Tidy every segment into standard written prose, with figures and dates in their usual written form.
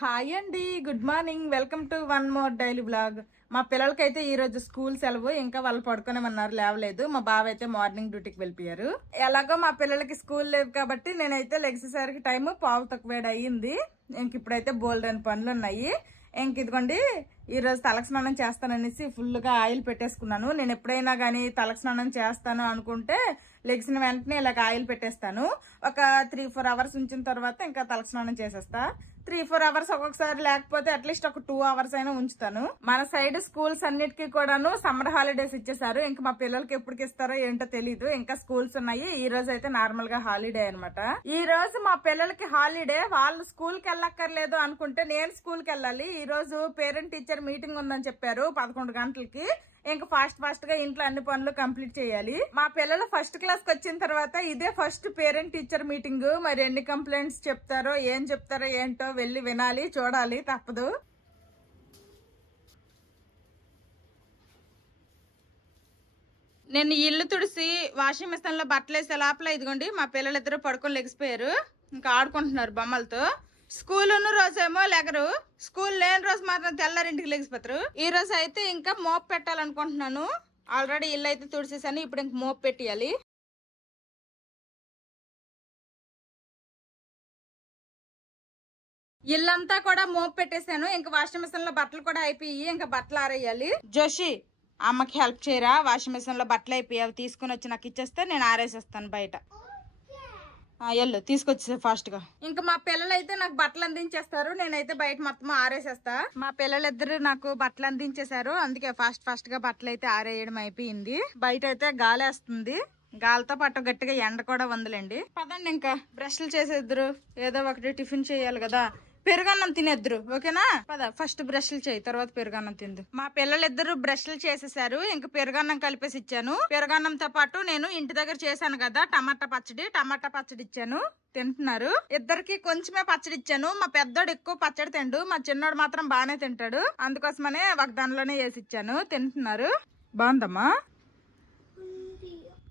Hi అండి, good morning. Welcome to one more daily blog. మా పిల్లలకైతే ఈ రోజు స్కూల్ సెలవు, ఇంకా వాళ్ళు పడుకోనేమన్నారు, లేవలేదు. మా బావ అయితే మార్నింగ్ డ్యూటీకి వెళ్ళిపోయారు. ఎలాగో మా పిల్లలకి స్కూల్ లేవు కాబట్టి నేనైతే లెగ్సేసరికి టైం 7:15 అయ్యింది. ఇంక ఇప్పుడైతే బోల్డెన్ పనులు ఉన్నాయి. ఇంక ఇదిగోండి, ఈ రోజు తలకు స్నానం చేస్తాననేసి ఫుల్ గా ఆయిల్ పెట్టేసుకున్నాను. నేను ఎప్పుడైనా గానీ తలకు స్నానం చేస్తాను అనుకుంటే లెగ్సిన వెంటనే ఇలాగ ఆయిల్ పెట్టేస్తాను. ఒక 3-4 అవర్స్ ఉంచిన తర్వాత ఇంకా తలకు స్నానం చేసేస్తా. 3-4 అవర్స్ ఒక్కొక్కసారి, లేకపోతే అట్లీస్ట్ ఒక 2 అవర్స్ అయినా ఉంచుతాను. మన సైడ్ స్కూల్స్ అన్నిటికీ కూడాను సమ్మర్ హాలిడేస్ ఇచ్చేసారు. ఇంకా మా పిల్లలకి ఎప్పటికి ఇస్తారో ఏంటో తెలీదు. ఇంకా స్కూల్స్ ఉన్నాయి. ఈ రోజు అయితే నార్మల్ గా హాలిడే అనమాట. ఈ రోజు మా పిల్లలకి హాలిడే. వాళ్ళు స్కూల్ కి వెళ్ళక్కర్లేదు అనుకుంటే నేను స్కూల్ కి వెళ్ళాలి. ఈ రోజు పేరెంట్ టీచర్ మీటింగ్ ఉందని చెప్పారు 11 గంటలకి. ఇంకా ఫాస్ట్ గా ఇంట్లో అన్ని పనులు కంప్లీట్ చేయాలి. మా పిల్లలు ఫస్ట్ క్లాస్ కి వచ్చిన తర్వాత ఇదే ఫస్ట్ పేరెంట్ టీచర్ మీటింగ్. మరి ఎన్ని కంప్లైంట్స్ చెప్తారో, ఏం చెప్తారో ఏంటో వెళ్ళి వినాలి, చూడాలి, తప్పదు. నేను ఇల్లు తుడిసి వాషింగ్ మిషన్ లో బట్టలు వేసే లోపల ఇదిగోండి మా పిల్లలిద్దరూ పడుకొని లెగిసిపోయారు. ఇంకా ఆడుకుంటున్నారు బొమ్మలతో. స్కూల్ ఉన్న రోజేమో లెగరు, స్కూల్ లేని రోజు మాత్రం తెల్లారింటికి లెగిసిపోతారు. ఈ రోజు అయితే ఇంకా మోప్ పెట్టాలనుకుంటున్నాను. ఆల్రెడీ ఇల్లు అయితే తుడిసేసాను, ఇప్పుడు ఇంక మోప్ పెట్టియాలి. ఇల్లంతా కూడా మోప్ పెట్టేశాను. ఇంకా వాషింగ్ మిషన్ లో బట్టలు కూడా అయిపోయి ఇంకా బట్టలు ఆరేయాలి. జోషి, అమ్మకి హెల్ప్ చేయరా? వాషింగ్ మిషన్ లో బట్టలు అయిపోయి అవి తీసుకుని వచ్చి నాకు ఇచ్చేస్తే నేను ఆరేసేస్తాను బయట. ఎల్లు తీసుకొచ్చే ఫాస్ట్ గా. ఇంకా మా పిల్లలు అయితే నాకు బట్టలు అందించేస్తారు, నేనైతే బయట మొత్తం ఆరేసేస్తా. మా పిల్లలిద్దరు నాకు బట్టలు అందించేశారు, అందుకే ఫాస్ట్ గా బట్టలు అయితే ఆరేయడం అయిపోయింది. బయట అయితే గాలేస్తుంది, గాలితో పాటు గట్టిగా ఎండ కూడా ఉందిలేండి. పదండి ఇంకా బ్రష్లు చేసేద్దరు, ఏదో ఒకటి టిఫిన్ చేయాలి కదా. పెరుగన్నం తినేద్దరు, ఓకేనా? పద, ఫస్ట్ బ్రష్లు చేయి, తర్వాత పెరుగన్నం తిందు. మా పిల్లలిద్దరు బ్రష్లు చేసేసారు. ఇంకా పెరుగన్నం కలిపేసి ఇచ్చాను. పెరుగన్నంతో పాటు నేను ఇంటి దగ్గర చేశాను కదా టమాటా పచ్చడి ఇచ్చాను, తింటున్నారు. ఇద్దరికి కొంచెమే పచ్చడి ఇచ్చాను. మా పెద్దోడు ఎక్కువ పచ్చడి తిండు, మా చిన్నోడు మాత్రం బాగానే తింటాడు. అందుకోసమనే ఒక దానిలోనే వేసి ఇచ్చాను, తింటున్నారు. బాగుందమ్మా?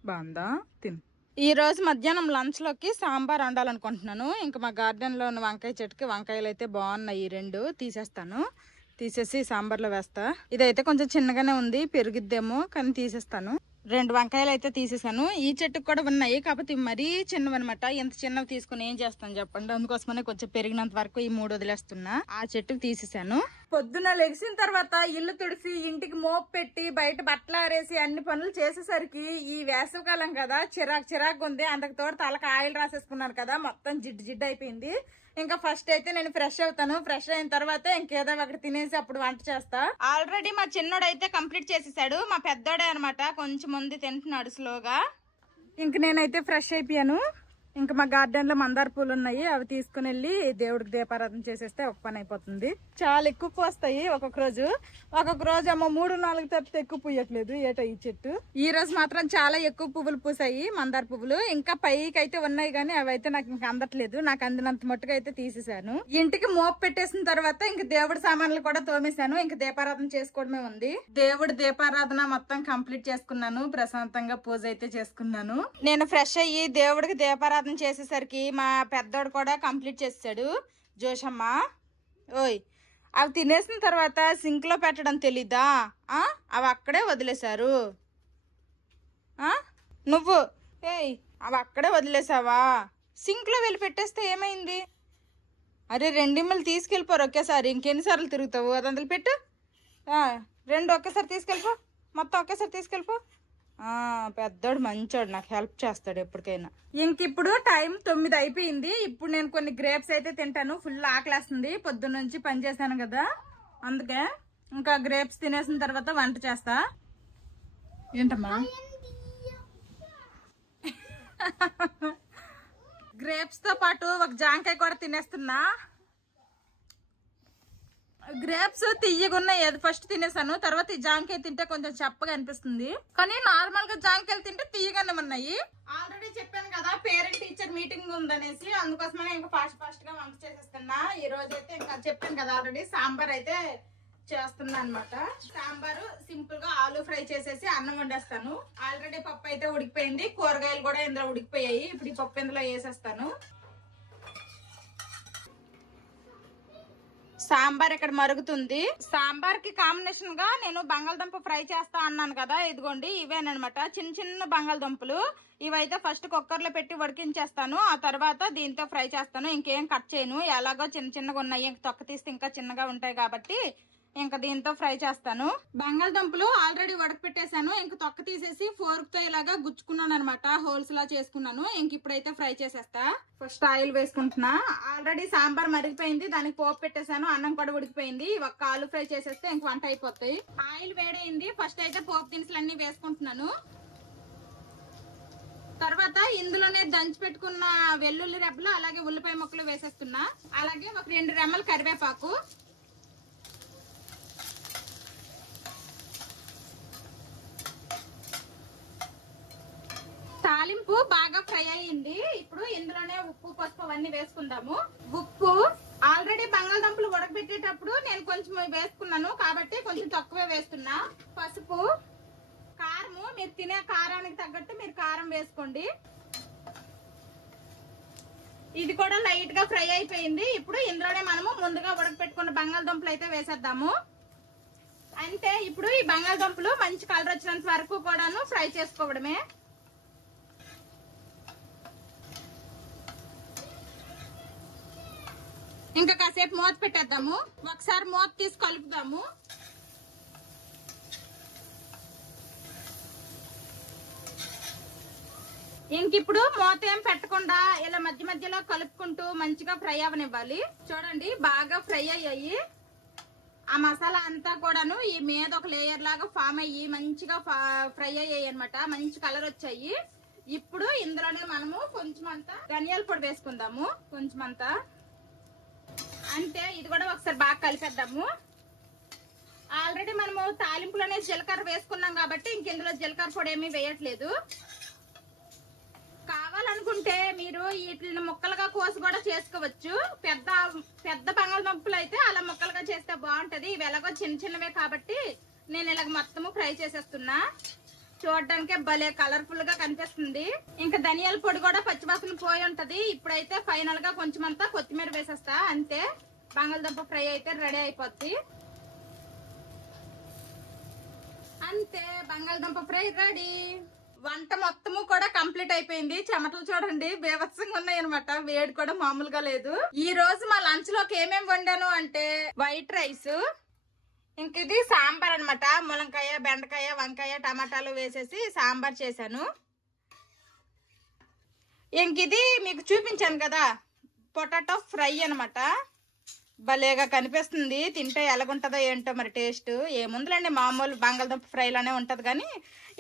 బాగుందా? తిను. ఈ రోజు మధ్యాహ్నం లంచ్ లోకి సాంబార్ వండాలనుకుంటున్నాను. ఇంకా మా గార్డెన్ లో ఉన్న వంకాయ చెట్టుకి వంకాయలు అయితే బాగున్నాయి. ఈ 2 తీసేస్తాను, తీసేసి సాంబార్ లో వేస్తా. ఇదైతే కొంచెం చిన్నగానే ఉంది, పెరిగిద్దేమో కానీ తీసేస్తాను. 2 వంకాయలు అయితే తీసేసాను. ఈ చెట్టుకు కూడా ఉన్నాయి, కాకపోతే మరీ చిన్నవన్నమాట. ఎంత చిన్నవి తీసుకుని ఏం చేస్తాను చెప్పండి. అందుకోసమనే కొంచెం పెరిగినంత వరకు ఈ 3 వదిలేస్తున్నా. ఆ చెట్టుకు తీసేసాను. పొద్దున లెగిసిన తర్వాత ఇల్లు తుడిసి ఇంటికి మోపు పెట్టి బయట బట్టలు ఆరేసి అన్ని పనులు చేసేసరికి ఈ వేసవికాలం కదా, చిరాకు ఉంది. అంతకు తోడు తలకు ఆయిల్ రాసేసుకున్నాను కదా, మొత్తం జిడ్డు అయిపోయింది. ఇంకా ఫస్ట్ అయితే నేను ఫ్రెష్ అవుతాను. ఫ్రెష్ అయిన తర్వాత ఇంకేదో ఒకటి తినేసి అప్పుడు వంట చేస్తా. ఆల్రెడీ మా చిన్నోడు అయితే కంప్లీట్ చేసేసాడు. మా పెద్దోడే అనమాట కొంచెం ముందు తింటున్నాడు స్లోగా. ఇంక నేనైతే ఫ్రెష్ అయిపోయాను. ఇంకా మా గార్డెన్ లో మందార పూలు ఉన్నాయి, అవి తీసుకుని వెళ్ళి దేవుడికి దీపారాధన చేసేస్తే ఒక పని అయిపోతుంది. చాలా ఎక్కువ పూస్తాయి ఒక్కొక్క రోజు ఏమో 3-4 తప్పితే ఎక్కువ పూయట్లేదు. ఏటో ఈ చెట్టు ఈ రోజు మాత్రం చాలా ఎక్కువ పువ్వులు పూసాయి, మందార పువ్వులు. ఇంకా పైకి అయితే ఉన్నాయి కానీ అవి అయితే నాకు ఇంకా అందట్లేదు. నాకు అందినంత మట్టుగా అయితే తీసేసాను. ఇంటికి మోపు పెట్టేసిన తర్వాత ఇంక దేవుడి సామాన్లు కూడా తోమేశాను. ఇంక దీపారాధన చేసుకోవడమే ఉంది. దేవుడి దీపారాధన మొత్తం కంప్లీట్ చేసుకున్నాను. ప్రశాంతంగా పూజ అయితే చేసుకున్నాను. నేను ఫ్రెష్ అయ్యి దేవుడికి దీపారాధన చేసేసరికి మా పెద్దోడు కూడా కంప్లీట్ చేసాడు. జోషమ్మ, ఓయ్, అవి తినేసిన తర్వాత సింక్ లో పెట్టడం తెలీదా? అవి అక్కడే వదిలేశారు. నువ్వు ఏయ్, అవి అక్కడే వదిలేసావా? సింక్ లో వెళ్ళి పెట్టేస్తే ఏమైంది? అరే 2 ఇమ్మలు తీసుకెళ్ళిపోరు ఒకేసారి, ఇంకెన్నిసార్లు తిరుగుతావు? అది అందులో పెట్టు. 2 ఒకేసారి తీసుకెళ్ళిపో, మొత్తం ఒకేసారి తీసుకెళ్ళిపో. పెద్దోడు మంచోడు, నాకు హెల్ప్ చేస్తాడు ఎప్పటికైనా. ఇంక ఇప్పుడు టైం 9 అయిపోయింది. ఇప్పుడు నేను కొన్ని గ్రేప్స్ అయితే తింటాను. ఫుల్ ఆకలేస్తుంది, పొద్దున్న నుంచి పని చేశాను కదా, అందుకే. ఇంకా గ్రేప్స్ తినేసిన తర్వాత వంట చేస్తా. ఏంటమ్మా? గ్రేప్స్ తో పాటు ఒక జాంకాయ కూడా తినేస్తున్నా. గ్రేప్స్ తీయగున్నాయి, అది ఫస్ట్ తినేసాను. తర్వాత ఈ జాంకాయ తింటే కొంచెం చెప్పగా అనిపిస్తుంది, కానీ నార్మల్ గా జాంకాయలు తింటే తీయగానే ఉన్నాయి. ఆల్రెడీ చెప్పాను కదా పేరెంట్ టీచర్ మీటింగ్ ఉందనేసి, అందుకోసమనే ఇంకా ఫాస్ట్ గా వంట చేసేస్తున్నా. ఈ రోజు అయితే ఇంకా చెప్పాను కదా ఆల్రెడీ సాంబార్ అయితే చేస్తున్నా అనమాట. సాంబారు సింపుల్ గా ఆలూ ఫ్రై చేసేసి అన్నం వండేస్తాను. ఆల్రెడీ పప్పు అయితే ఉడికిపోయింది, కూరగాయలు కూడా ఇందులో ఉడికిపోయాయి. ఇప్పుడు ఈ పప్పు ఇందులో వేసేస్తాను. సాంబార్ ఇక్కడ మరుగుతుంది. సాంబార్ కి కాంబినేషన్ గా నేను బంగాళదుంప ఫ్రై చేస్తా అన్నాను కదా, ఇదిగోండి ఇవేనమాట చిన్న చిన్న బంగాళదుంపలు. ఇవైతే ఫస్ట్ కుక్కర్ లో పెట్టి ఉడికించేస్తాను, ఆ తర్వాత దీంతో ఫ్రై చేస్తాను. ఇంకేం కట్ చేయను, ఎలాగో చిన్న చిన్నగా ఉన్నాయి, తొక్క తీస్తే ఇంకా చిన్నగా ఉంటాయి కాబట్టి ఇంకా దీంతో ఫ్రై చేస్తాను. బంగాళదుంపలు ఆల్రెడీ ఉడకపెట్టేశాను, ఇంక తొక్క తీసేసి ఫోర్క్ తో ఇలాగా గుచ్చుకున్నాను అనమాట, హోల్స్ లా చేసుకున్నాను. ఇంక ఇప్పుడైతే ఫ్రై చేసేస్తా. ఫస్ట్ ఆయిల్ వేసుకుంటున్నా. ఆల్రెడీ సాంబార్ మరిగిపోయింది, దానికి పోపు పెట్టేశాను, అన్నం కూడా ఉడికిపోయింది. ఒక్క ఆలు ఫ్రై చేసేస్తే ఇంక వంట అయిపోతాయి. ఆయిల్ వేడైంది, ఫస్ట్ అయితే పోపు దినుసులు అన్ని వేసుకుంటున్నాను. తర్వాత ఇందులోనే దంచి పెట్టుకున్న వెల్లుల్లి రెబ్బలు అలాగే ఉల్లిపాయ ముక్కలు వేసేస్తున్నా. అలాగే ఒక 2 రెమ్మలు కరివేపాకు, తాలింపు బాగా ఫ్రై అయ్యింది. ఇప్పుడు ఇందులోనే ఉప్పు పసుపు అవన్నీ వేసుకుందాము. ఉప్పు ఆల్రెడీ బంగాళదుంపలు ఉడకబెట్టేటప్పుడు నేను కొంచెం వేసుకున్నాను కాబట్టి కొంచెం తక్కువే వేస్తున్నా. పసుపు, కారము మీరు తినే కారానికి తగ్గట్టు మీరు కారం వేసుకోండి. ఇది కూడా లైట్ గా ఫ్రై అయిపోయింది. ఇప్పుడు ఇందులోనే మనము ముందుగా ఉడకపెట్టుకున్న బంగాళదుంపలు అయితే వేసేద్దాము. అంటే ఇప్పుడు ఈ బంగాళదుంపలు మంచి కలర్ వచ్చినంత వరకు కూడాను ఫ్రై చేసుకోవడమే. ఇంకా కాసేపు మూత పెట్టేద్దాము. ఒకసారి మూత తీసి కలుపుదాము. ఇంక ఇప్పుడు మూత ఏం పెట్టకుండా ఇలా మధ్య మధ్యలో కలుపుకుంటూ మంచిగా ఫ్రై అవనివ్వాలి. చూడండి బాగా ఫ్రై అయ్యాయి. ఆ మసాలా అంతా కూడాను ఈ మీద ఒక లేయర్ లాగా ఫామ్ అయ్యి మంచిగా ఫ్రై అయ్యాయి అనమాట, మంచి కలర్ వచ్చాయి. ఇప్పుడు ఇందులోనే మనము కొంచెం అంతా ధనియాల పొడి వేసుకుందాము, కొంచెం అంతా. అంతే, ఇది కూడా ఒకసారి బాగా కలిపేద్దాము. ఆల్రెడీ మనము తాలింపులోనే జీలకర్ర వేసుకున్నాం కాబట్టి ఇంక ఇందులో జీలకర్ర పొడి ఏమీ వేయట్లేదు. కావాలనుకుంటే మీరు వీటిని ముక్కలుగా కోసి కూడా చేసుకోవచ్చు. పెద్ద పెద్ద బంగాళదుంపలు అయితే అలా ముక్కలుగా చేస్తే బాగుంటది. ఇవి ఎలాగో చిన్న చిన్నవే కాబట్టి నేను ఇలాగ మొత్తము ఫ్రై చేసేస్తున్నా. చూడడానికే భలే కలర్ఫుల్ గా కనిపిస్తుంది. ఇంకా ధనియాల పొడి కూడా పచ్చివాసన పోయి ఉంటది. ఇప్పుడైతే ఫైనల్ గా కొంచెం అంతా కొత్తిమీర వేసేస్తా. అంతే, బంగాళదుంప ఫ్రై అయితే రెడీ అయిపోద్ది. అంతే, బంగాళదుంప ఫ్రై రెడీ. వంట మొత్తము కూడా కంప్లీట్ అయిపోయింది. చెమటలు చూడండి బేవత్సంగా ఉన్నాయి అనమాట, వేడి కూడా మామూలుగా లేదు. ఈ రోజు మా లంచ్ లోకి ఏమేమి వండాను అంటే వైట్ రైస్, ఇంక ఇది సాంబార్ అనమాట. ములంకాయ, బెండకాయ, వంకాయ, టమాటాలు వేసేసి సాంబార్ చేశాను. ఇంక ఇది మీకు చూపించాను కదా పొటాటో ఫ్రై అనమాట. భలేగా కనిపిస్తుంది, తింటే ఎలాగుంటుందో ఏంటో మరి టేస్ట్. ఏముందిలేండి మామూలు బంగాళదుంప ఫ్రైలానే ఉంటది, కానీ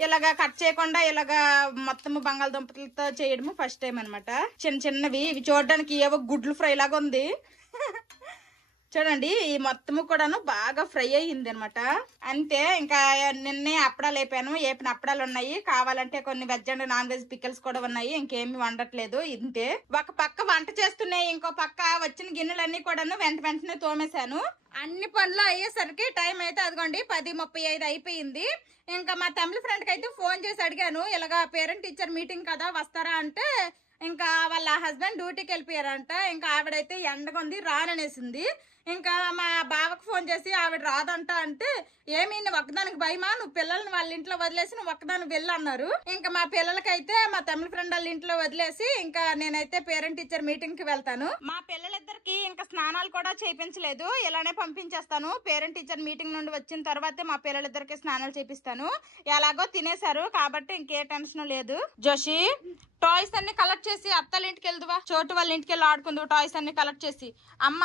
ఇలాగా కట్ చేయకుండా ఇలాగా మొత్తము బంగాళదుంపలతో చేయడము ఫస్ట్ టైం అనమాట. చిన్న చిన్నవి ఇవి చూడడానికి ఏవో గుడ్లు ఫ్రై లాగా ఉంది. చూడండి ఈ మొత్తము కూడాను బాగా ఫ్రై అయ్యింది అనమాట. అంతే, ఇంకా నిన్నే అప్పడాలు వేపాను, వేపిన అప్పడాలు ఉన్నాయి. కావాలంటే కొన్ని veg and non veg pickles కూడా ఉన్నాయి. ఇంకేమి వండట్లేదు. ఇంతే, ఒక పక్క వంట చేస్తున్నాయి, ఇంకో పక్క వచ్చిన గిన్నెలన్నీ కూడాను వెంటనే తోమేశాను. అన్ని పనులు అయ్యేసరికి టైం అయితే అదిగోండి 10:35 అయిపోయింది. ఇంకా మా తమిళ ఫ్రెండ్ కి అయితే ఫోన్ చేసి అడిగాను, ఇలాగా పేరెంట్ టీచర్ మీటింగ్ కదా వస్తారా అంటే, ఇంకా వాళ్ళ హస్బెండ్ డ్యూటీకి వెళ్ళిపోయారంట. ఇంకా ఆవిడైతే ఎండగొంది రాననేసింది. ఇంకా మా బావకు ఫోన్ చేసి ఆవిడ రాదంట అంటే, ఏమి నువ్వు ఒక్కదానికి భయమా, నువ్వు పిల్లల్ని వాళ్ళ ఇంట్లో వదిలేసి నువ్వు ఒక్కదానికి వెళ్ళి అన్నారు. ఇంకా మా పిల్లలకైతే మా తమిళ ఫ్రెండ్ వాళ్ళ ఇంట్లో వదిలేసి ఇంకా నేనైతే పేరెంట్ టీచర్ మీటింగ్ కి వెళ్తాను. మా పిల్లలిద్దరికి ఇంకా స్నానాలు కూడా చేయించలేదు, ఇలానే పంపించేస్తాను. పేరెంట్ టీచర్ మీటింగ్ నుండి వచ్చిన తర్వాతే మా పిల్లలిద్దరికి స్నానాలు చేపిస్తాను. ఎలాగో తినేశారు కాబట్టి ఇంకే టెన్షన్ లేదు. జోషి, టాయ్స్ అన్ని కలెక్ట్ చేసి అత్తల ఇంటికి వెళ్దువా, చోటు వాళ్ళ ఇంటికి వెళ్ళి ఆడుకుందువు. టాయ్స్ అన్ని కలెక్ట్ చేసి అమ్మ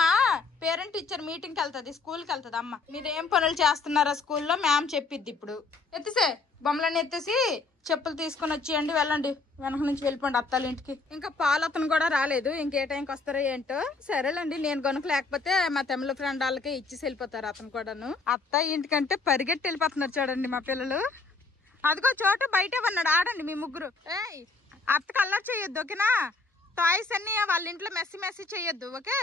పేరెంట్ టీచర్ మీటింగ్ కి వెళ్తుంది, స్కూల్ కి వెళ్తుంది. అమ్మ మీరు ఏం పనులు చేస్తున్నారా స్కూల్లో, మ్యామ్ చెప్పిద్ది. ఇప్పుడు ఎత్తేసే బొమ్మలన్నీ ఎత్తేసి చెప్పులు తీసుకుని వచ్చేయండి, వెళ్ళండి వెనక నుంచి వెళ్ళిపోండి అత్తల ఇంటికి. ఇంకా పాలు అతను కూడా రాలేదు, ఇంకే టైంకి వస్తారో ఏంటో. సరేలేండి, నేను కనుక లేకపోతే మా తమిళ ఫ్రెండ్ వాళ్ళకి ఇచ్చేసి వెళ్ళిపోతారు అతను కూడాను. అత్త ఇంటికంటే పరిగెట్టి వెళ్ళిపోతున్నారు చూడండి మా పిల్లలు. అదిగో చోటు బయటే ఉన్నాడు, ఆడండి మీ ముగ్గురు. ఏయ్ అత్తకు అల్లరి చేయొద్దు, ఓకేనా? టాయ్స్ అన్ని వాళ్ళ ఇంట్లో మెస్సి చెయ్యొద్దు, ఓకే?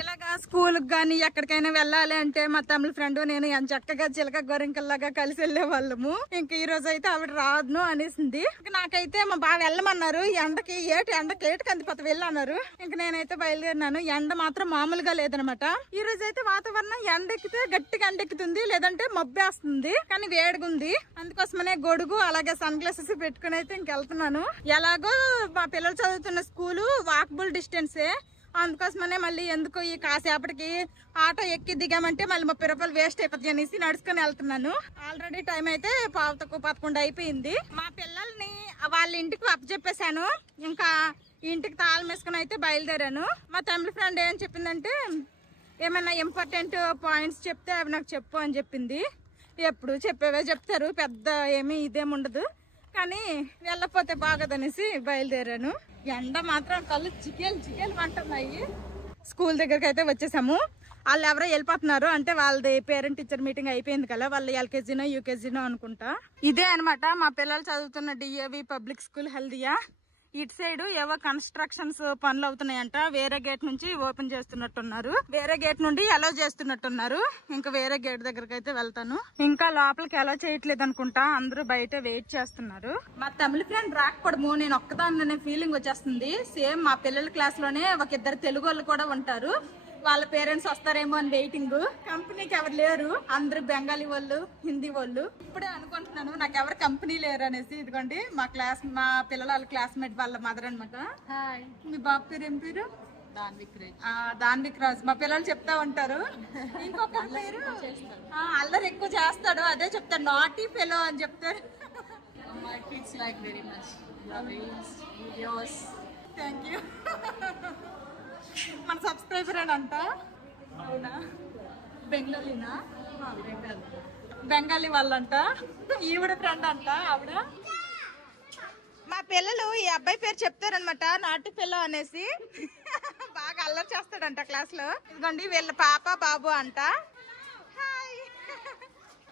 ఇలాగా స్కూల్ గానీ ఎక్కడికైనా వెళ్ళాలి అంటే మా తమిళ ఫ్రెండ్ నేను ఎంత చక్కగా చిలక గొరింకల్లాగా కలిసి వెళ్లే వాళ్ళము. ఇంక ఈ రోజు అయితే ఆవిడ రాదును అనేసింది. నాకైతే మా బాగా వెళ్ళమన్నారు. ఎండకి ఏటి కందిపోత వెళ్ళన్నారు. ఇంక నేనైతే బయలుదేరినాను. ఎండ మాత్రం మామూలుగా లేదనమాట. ఈ రోజు అయితే వాతావరణం ఎండెక్కితే గట్టిగా ఎండెక్కుతుంది, లేదంటే మబ్బేస్తుంది, కానీ వేడిగుంది. అందుకోసమనే గొడుగు అలాగే సన్ గ్లాసెస్ పెట్టుకుని అయితే ఇంకెళ్తున్నాను. ఎలాగో మా పిల్లలు చదువుతున్న స్కూలు వాకబుల్ డిస్టెన్సే, అందుకోసమనే మళ్ళీ ఎందుకు ఈ కాసేపటికి ఆటో ఎక్కి దిగామంటే మళ్ళీ 30 రూపాయలు వేస్ట్ అయిపోతుంది అనేసి నడుచుకుని వెళ్తున్నాను. ఆల్రెడీ టైం అయితే 11 అయిపోయింది. మా పిల్లల్ని వాళ్ళ ఇంటికి అప్పచెప్పేశాను. ఇంకా ఇంటికి తాళం వేసుకుని అయితే బయలుదేరాను. మా తమిళ ఫ్రెండ్ ఏం చెప్పిందంటే ఏమైనా ఇంపార్టెంట్ పాయింట్స్ చెప్తే అవి నాకు చెప్పు అని చెప్పింది. ఎప్పుడు చెప్పేవే చెప్తారు, పెద్ద ఏమీ ఇదేముండదు, కానీ వెళ్ళకపోతే బాగదనేసి బయలుదేరాను. ఎండ మాత్రం కళ్ళు చికేలు అంటున్నాయి. స్కూల్ దగ్గరికి అయితే వచ్చేసాము. వాళ్ళు ఎవరో వెళ్ళిపోతున్నారు, అంటే వాళ్ళది పేరెంట్ టీచర్ మీటింగ్ అయిపోయింది కదా, వాళ్ళు ఎల్కేజీనో యూకేజీనో అనుకుంటా. ఇదే అనమాట మా పిల్లలు చదువుతున్న డిఏవి పబ్లిక్ స్కూల్ హెల్దియా. ఇటు సైడ్ ఏవో కన్స్ట్రక్షన్స్ పనులు అవుతున్నాయంట. వేరే గేట్ నుంచి ఓపెన్ చేస్తున్నట్టున్నారు, వేరే గేట్ నుండి అలౌ చేస్తున్నట్టున్నారు. ఇంకా వేరే గేట్ దగ్గరకు అయితే వెళ్తాను. ఇంకా లోపలికి అలౌ చేయట్లేదు అనుకుంటా, అందరూ బయట వెయిట్ చేస్తున్నారు. మా తమిళ ఫ్రెండ్ రాకపోవడము నేను ఒక్కదాన్ని ఫీలింగ్ వచ్చేస్తుంది. సేమ్ మా పిల్లల క్లాస్ లోనే ఒక ఇద్దరు తెలుగు వాళ్ళు కూడా ఉంటారు. వాళ్ళ పేరెంట్స్ వస్తారేమో అని వెయిటింగ్. కంపెనీకి ఎవరు లేరు, అందరు బెంగాలీ వాళ్ళు, హిందీ వాళ్ళు. ఇప్పుడే అనుకుంటున్నాను నాకు ఎవరు కంపెనీ లేరు అనేసి. ఇదిగోండి మా పిల్లల క్లాస్మేట్ వాళ్ళ మదర్ అనమాట. మీ బాబు పేరు ఏం పేరు? దాన్విక్ రాజ్. మా పిల్లలు చెప్తా ఉంటారు. ఇంకొక పేరు అల్లరి ఎక్కువ చేస్తాడు, అదే చెప్తాడు, నాటీ ఫెలో అని చెప్తారు. Thank you. మన సబ్స్క్రైబర్ అంట. అవునా? బెంగాలీనా? బెంగాలీ వాళ్ళంట. ఈవిడ ఫ్రెండ్ అంట ఆవిడ. మా పిల్లలు ఈ అబ్బాయి పేరు చెప్తారనమాట, నాటి పిల్ల అనేసి. బాగా అల్లరి చేస్తాడంట క్లాస్ లో. ఇదిగోండి వీళ్ళ పాప బాబు అంట. హాయ్.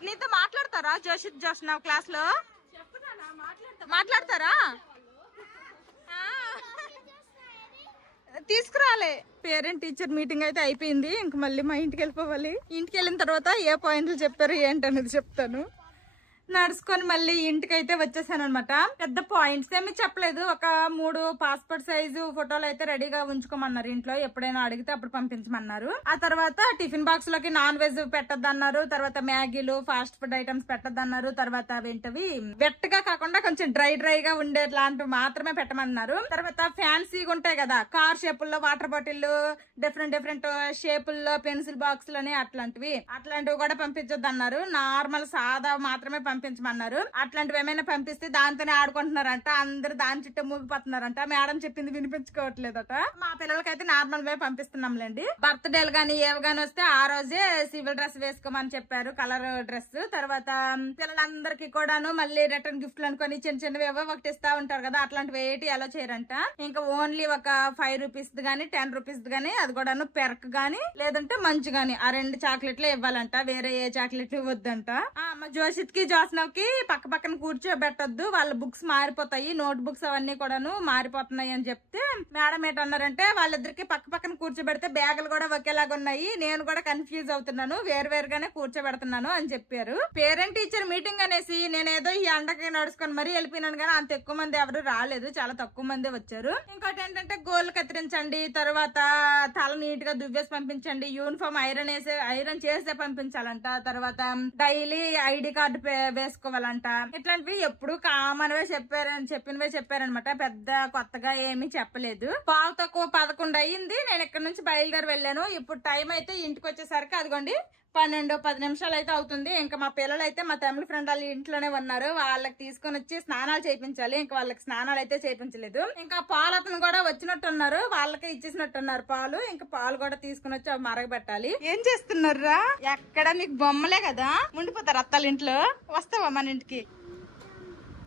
నీతో మాట్లాడతారా జోషిత్ జోష్న క్లాస్ లో? మాట్లాడతారా? తీసుకురాలే. పేరెంట్ టీచర్ మీటింగ్ అయితే అయిపోయింది. ఇంక మళ్ళీ మా ఇంటికి వెళ్ళిపోవాలి. ఇంటికి వెళ్ళిన తర్వాత ఏ పాయింట్లు చెప్పారు ఏంటనేది చెప్తాను. నడుచుకొని మళ్ళీ ఇంటికి అయితే వచ్చేసాను అనమాట. పెద్ద పాయింట్స్ ఏమి చెప్పలేదు. ఒక 3 పాస్పోర్ట్ సైజు ఫోటోలు అయితే రెడీగా ఉంచుకోమన్నారు ఇంట్లో, ఎప్పుడైనా అడిగితే అప్పుడు పంపించమన్నారు. ఆ తర్వాత టిఫిన్ బాక్స్ లోకి నాన్ వెజ్ పెట్టద్దన్నారు. తర్వాత మ్యాగీలు, ఫాస్ట్ ఫుడ్ ఐటమ్స్ పెట్టద్దన్నారు. తర్వాత అవేంటవి వెట్టగా కాకుండా కొంచెం డ్రైగా ఉండే లాంటివి మాత్రమే పెట్టమన్నారు. తర్వాత ఫ్యాన్సీగా ఉంటాయి కదా, కార్ షేపుల్లో వాటర్ బాటిల్, డిఫరెంట్ షేపుల్లో పెన్సిల్ బాక్స్ లని అట్లాంటివి కూడా పంపించొద్దన్నారు. నార్మల్ సాదా మాత్రమే పంపించమన్నారు. అట్లాంటివి ఏమైనా పంపిస్తే దాంతోనే ఆడుకుంటున్నారంట. అందరు దాని చుట్టూ మూగిపోతున్నారంట. మేడం చెప్పింది వినిపించుకోవట్లేదట. మా పిల్లలకైతే నార్మల్ వే పంపిస్తున్నాంలేండి. బర్త్డేలు గానీ ఏవి గానీ వస్తే ఆ రోజే సివిల్ డ్రెస్ వేసుకోమని చెప్పారు, కలర్ డ్రెస్. తర్వాత పిల్లలందరికీ కూడాను మళ్ళీ రిటర్న్ గిఫ్ట్లు అనుకొని చిన్నవి ఏవో ఒకటి ఇస్తా ఉంటారు కదా, అట్లాంటివి ఏటి అలా చేయరంట. ఇంకా ఓన్లీ ఒక 5 రూపీస్ గానీ 10 రూపీస్ గానీ, అది కూడాను పెరక్ గానీ లేదంటే మంచు గానీ ఆ 2 చాక్లెట్లు ఇవ్వాలంట. వేరే ఏ చాక్లెట్లు ఇవ్వద్దంట. మా జోషిత్ కి జోస్నవ్కి పక్క పక్కన కూర్చోబెట్టద్దు, వాళ్ళ బుక్స్ మారిపోతాయి, నోట్ బుక్స్ అవన్నీ కూడాను మారిపోతున్నాయి అని చెప్తే మేడం ఏంటన్నారంటే వాళ్ళిద్దరికి పక్క పక్కన కూర్చోబెడితే బ్యాగులు కూడా ఒకేలాగా ఉన్నాయి, నేను కూడా కన్ఫ్యూజ్ అవుతున్నాను, వేరుగానే కూర్చోబెడుతున్నాను అని చెప్పారు. పేరెంట్ టీచర్ మీటింగ్ అనేసి నేనేదో ఈ ఎండకి నడుచుకొని మరీ వెళ్ళిపోయినాను, కానీ అంత ఎక్కువ మంది ఎవరు రాలేదు, చాలా తక్కువ మంది వచ్చారు. ఇంకోటి ఏంటంటే గోళ్ళు కత్తిరించండి, తర్వాత తల నీట్ గా దువ్వేసి పంపించండి, యూనిఫామ్ ఐరన్ చేసే పంపించాలంట, తర్వాత డైలీ ఐడి కార్డు వేసుకోవాలంట. ఇట్లాంటివి ఎప్పుడు కామన్ వే చెప్పినవే చెప్పారనమాట. పెద్ద కొత్తగా ఏమీ చెప్పలేదు. 11:15 అయ్యింది. నేను ఇక్కడ నుంచి బయలుదేరి వెళ్ళాను. ఇప్పుడు టైం అయితే ఇంటికి వచ్చేసరికి అదిగోండి 12-10 నిమిషాలు అయితే అవుతుంది. ఇంకా మా పిల్లలు అయితే మా తమిళ ఫ్రెండ్ వాళ్ళ ఇంట్లోనే ఉన్నారు. వాళ్ళకి తీసుకొని వచ్చి స్నానాలు చేయించాలి. ఇంకా వాళ్ళకి స్నానాలు అయితే చేయించలేదు. ఇంకా పాలు అతను కూడా వచ్చినట్టున్నారు, వాళ్ళకి ఇచ్చేసినట్టున్నారు పాలు. ఇంకా పాలు కూడా తీసుకుని వచ్చి అవి మరగబెట్టాలి. ఏం చేస్తున్నారా? ఎక్కడ మీకు బొమ్మలే కదా, ఉండిపోతారు అత్తల ఇంట్లో. వస్తావా మన ఇంటికి?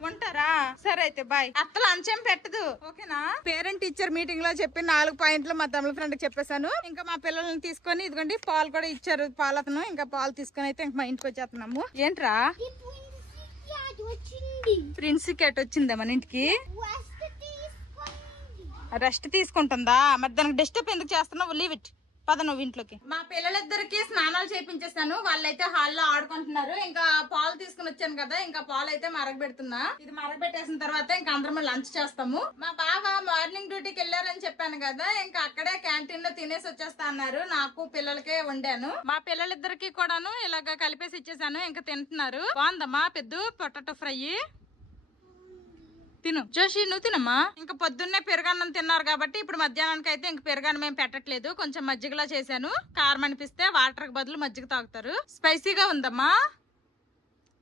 ఉంటారా? సరే అయితే బాయ్. అత్తలు అంచెం పెట్టదు, ఓకేనా? పేరెంట్ టీచర్ మీటింగ్ లో చెప్పి 4 పాయింట్లు మా తమిళ ఫ్రెండ్ చెప్పేశాను. ఇంకా మా పిల్లల్ని తీసుకొని ఇదిగోండి పాలు కూడా ఇచ్చారు పాలతను. ఇంకా పాలు తీసుకొని అయితే మా ఇంటికి వచ్చేస్తున్నాము. ఏంట్రా ప్రిన్స్ క్యాట్ వచ్చిందా మన ఇంటికి? రెస్ట్ తీసుకుంటుందా? మరి దానికి డిస్టర్బ్ ఎందుకు చేస్తున్నావు? Leave it. పద నువ్వు ఇంట్లోకి. మా పిల్లలిద్దరికి స్నానాలు చేయించేస్తాను. వాళ్ళైతే హాల్లో ఆడుకుంటున్నారు. ఇంకా పాలు తీసుకుని వచ్చాను కదా, ఇంకా పాలు అయితే మరగబెడుతున్నా. ఇది మరగబెట్టేసిన తర్వాత ఇంకా అందరం లంచ్ చేస్తాము. మా బావ మార్నింగ్ డ్యూటీకి వెళ్ళారని చెప్పాను కదా, ఇంకా అక్కడే క్యాంటీన్ లో తినేసి వచ్చేస్తా అన్నారు. నాకు పిల్లలకే వండాను. మా పిల్లలిద్దరికి కూడాను ఇలాగ కలిపేసి ఇచ్చేసాను. ఇంకా తింటున్నారు. బాగుందమ్మా పెద్ద పొటాటో ఫ్రై. తిను జోషి, నువ్వు తినమ్మా. ఇంకా పొద్దున్నే పెరుగన్నం తిన్నారు కాబట్టి ఇప్పుడు మధ్యాహ్నానికి అయితే ఇంక పెరుగన్నం ఏం పెట్టట్లేదు. కొంచెం మజ్జిగలా చేశాను. కారం అనిపిస్తే వాటర్ కి బదులు మజ్జిగ తాగుతారు. స్పైసీగా ఉందమ్మా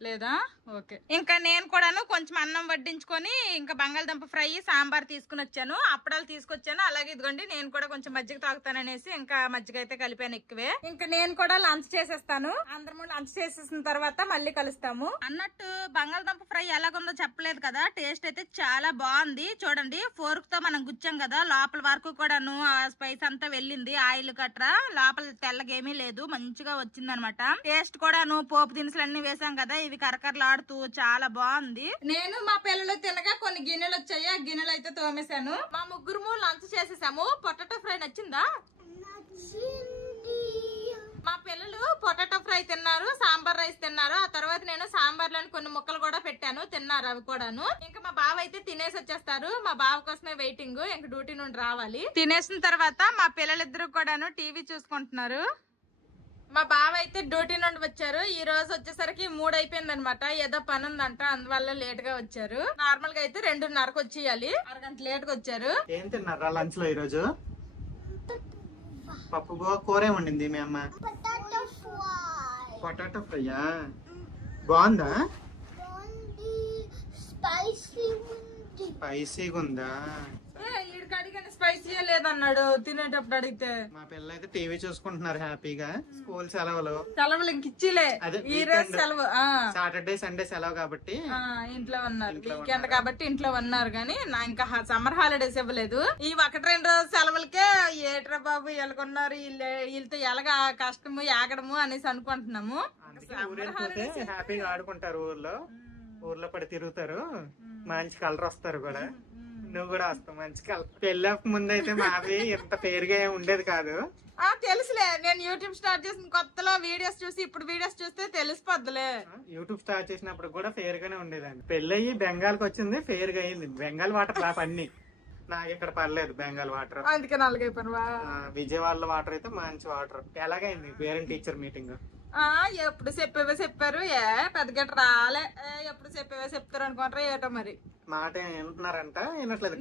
లేదా? ఓకే. ఇంకా నేను కూడాను కొంచెం అన్నం వడ్డించుకొని ఇంకా బంగాళదుంప ఫ్రై సాంబార్ తీసుకుని వచ్చాను. అప్పడాలు తీసుకొచ్చాను. అలాగే ఇదిగోండి నేను కూడా కొంచెం మజ్జిగ తాగుతాననేసి ఇంకా మజ్జిగ అయితే కలిపాను ఎక్కువే. ఇంకా నేను కూడా లంచ్ చేసేస్తాను. అందరం లంచ్ చేసేసిన తర్వాత మళ్ళీ కలుస్తాము. అన్నట్టు బంగాళదుంప ఫ్రై ఎలాగుందో చెప్పలేదు కదా, టేస్ట్ అయితే చాలా బాగుంది. చూడండి, ఫోర్క్ తో మనం గుచ్చాం కదా, లోపల వరకు కూడాను ఆ స్పైస్ అంతా వెళ్ళింది. ఆయిల్ గట్రా లోపల తెల్లగేమీ లేదు, మంచిగా వచ్చింది అనమాట. టేస్ట్ కూడాను పోపు దినుసులు అన్ని వేసాం కదా, ఇవి కరకరలాడుతూ చాలా బాగుంది. నేను మా పిల్లలు తినగా కొన్ని గిన్నెలు వచ్చాయి. ఆ గిన్నెలు అయితే తోమేశాను. మా ముగ్గురు లంచ్ చేసేసాము. పొటాటో ఫ్రై నచ్చిందా? మా పిల్లలు పొటాటో ఫ్రై తిన్నారు, సాంబార్ రైస్ తిన్నారు. ఆ తర్వాత నేను సాంబార్ లోని కొన్ని ముక్కలు కూడా పెట్టాను, తిన్నారు అవి కూడాను. ఇంకా మా బావ అయితే తినేసి వచ్చేస్తారు. మా బావ కోసమే వెయిటింగ్, ఇంకా డ్యూటీ నుండి రావాలి. తినేసిన తర్వాత మా పిల్లలిద్దరు కూడాను టీవీ చూసుకుంటున్నారు. మా బావ అయితే డ్యూటీ నుండి వచ్చారు. ఈ రోజు వచ్చేసరికి 3 అయిపోయింది అనమాట. ఏదో పని ఉందంట, అందువల్ల లేట్ గా వచ్చారు. నార్మల్ గా అయితే 2:30కి వచ్చేయాలి, అరగంట లేట్ గా వచ్చారు. ఏం తిన్నారా లంచ్ లో? ఈ రోజు పప్పు కూర ఉండింది మీ అమ్మ. పొటాటో ఫ్రైయా? బాగుందా? స్పైసీగా ఉందా? అడిగిన స్పైసీ లేదన్నాడు తినేటప్పుడు అడిగితే. మా పిల్లలు అయితే టీవీ చూసుకుంటున్నారు హ్యాపీగా. స్కూల్ సెలవులు ఇంక ఇచ్చిలే. ఈ రోజు సెలవు, సాటర్డే సండే సెలవు కాబట్టి ఇంట్లో ఉన్నారు. వీకెండ్ కాబట్టి ఇంట్లో ఉన్నారు. గానీ నా ఇంకా సమ్మర్ హాలిడేస్ ఇవ్వలేదు. ఈ 1-2 రోజు సెలవులకే ఏట్రా బాబు ఎలాగొన్నారు, వీళ్ళతో ఎలాగా కష్టము ఆగడము అనేసి అనుకుంటున్నాము. హ్యాపీగా ఆడుకుంటారు. ఊర్లో పడి తిరుగుతారు, మంచి కలర్ వస్తారు కూడా. నువ్వు కూడా వస్తావు మంచి కలర్. పెళ్ళి ముందు అయితే మాది ఇంత పేరుగా ఉండేది కాదు. తెలుసులే, నేను యూట్యూబ్ స్టార్ట్ చేసిన కొత్తలో వీడియోస్ చూసి ఇప్పుడు వీడియోస్ చూస్తే తెలిసిపోద్దులే. యూట్యూబ్ స్టార్ట్ చేసినప్పుడు కూడా ఫేర్ గానే ఉండేదండి. పెళ్ళయి బెంగాల్కి వచ్చింది, ఫేర్ గా అయింది. బెంగాల్ వాటర్ లాప్ అన్ని నాకు ఇక్కడ పర్లేదు. బెంగాల్ వాటర్ అందుకే నల్లగైపోయినా. విజయవాడలో వాటర్ అయితే మంచి వాటర్. ఎలాగైంది పేరెంట్ టీచర్ మీటింగ్? ఎప్పుడు చెప్పారు. పెద్ద గట్ట రాలే. ఎప్పుడు చెప్తారు అనుకుంటారా ఏటో మరి. మాట వింటున్నారంట, వినట్లేదు.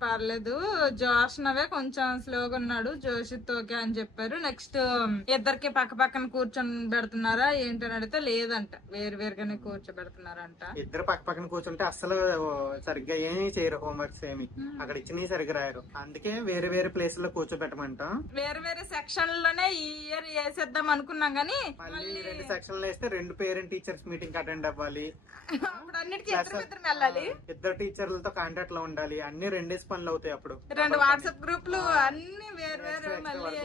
పర్లేదు. జోష్నవే కొంచెం స్లోగా ఉన్నాడు, జోషిత్ ఓకే అని చెప్పారు. నెక్స్ట్ ఇద్దరికి పక్క పక్కన కూర్చొని పెడుతున్నారా ఏంటని అడిగితే లేదంట, వేరుగానే కూర్చోబెడుతున్నారంట. ఇద్దరు పక్క పక్కన కూర్చుంటే అసలు సరిగ్గా ఏమీ చేయరు, హోంవర్క్స్ ఏమి అక్కడ ఇచ్చినవి సరిగ్గా రాయరు. అందుకే వేరే ప్లేస్ లో కూర్చోబెట్టమంట. వేరే సెక్షన్ లోనే ఈ ఇయర్ వేసేద్దాం అనుకున్నాం గానీ మళ్ళీ 2 సెక్షన్లు వేస్తే 2 పేరెంట్ టీచర్స్ మీటింగ్ అటెండ్ అవ్వాలి. అన్నిటికీ ఇద్దరు వెళ్ళాలి. ఇద్దరు టీచర్లతో కాంటాక్ట్ లో ఉండాలి. అన్ని 2 పనులు అవుతాయి. అప్పుడు 2 వాట్సాప్ గ్రూపులు అన్ని వేరు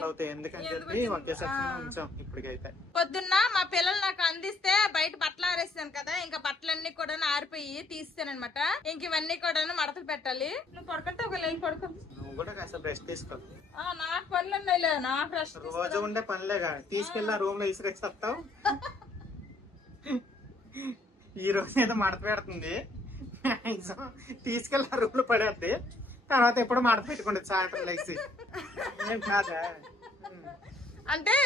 అవుతాయి. ఎందుకని చెప్పి ఒకే సెక్షన్ ఉంచాం ఇప్పటికైతే. పొద్దున్న మా పిల్లలు నాకు అందిస్తే బయట బట్టలు ఆరేస్తాను కదా, ఇంకా బట్టలన్నీ కూడా ఆరిపోయి తీస్తానమాట. ఇంక ఇవన్నీ కూడా మడతలు పెట్టాలి. నువ్వు పడుకుంటే ఒక లైన్ పడుకో. నువ్వు కూడా కాస్త రెస్ట్ తీసుకో. నాకు పనులు ఉన్నాయిలే, నాకు రెస్ట్. రోజు ఉండే పనులేగా, తీసుకెళ్ళి రూమ్ లో ఇసుకొస్తావు. ఈ రోజు ఏదో మడత పెడుతుంది, తీసుకెళ్ళి రూమ్ లో పడేద్ది. తర్వాత ఎప్పుడు మడత పెట్టుకుంటే సాయంత్రం లేచి. కాదా అంటే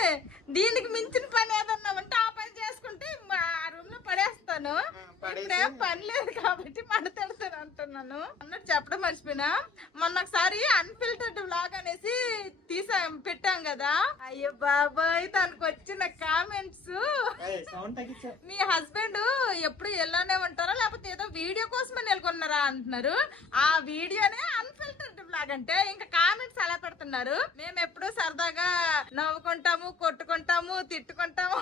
దీనికి మించిన పని ఏదన్నా ఉంటే ఆ పని చేసుకుంటే ఆ రూమ్ లో పడేస్తాను. ఇప్పుడేం పని లేదు కాబట్టి మడతెడతాను అంటున్నాను. అన్నట్టు చెప్పడం మర్చిపోయినా, మొన్న ఒకసారి అన్ఫిల్టర్డ్ వ్లాగ్ అనేసి పెట్టాం కదా. అయ్యో బాబాయ్, దానికి వచ్చిన కామెంట్స్, మీ హస్బెండ్ ఎప్పుడు ఎలానే ఉంటారా లేకపోతే ఏదో వీడియో కోసమే నెలకొన్నారా అంటున్నారు. ఆ వీడియోనే అన్ఫిల్టర్డ్ వ్లాగ్ అంటే ఇంకా కామెంట్స్ అలా పెడుతున్నారు. మేము ఎప్పుడు సరదాగా నవ్వుకుంటాము, కొట్టుకుంటాము, తిట్టుకుంటాము,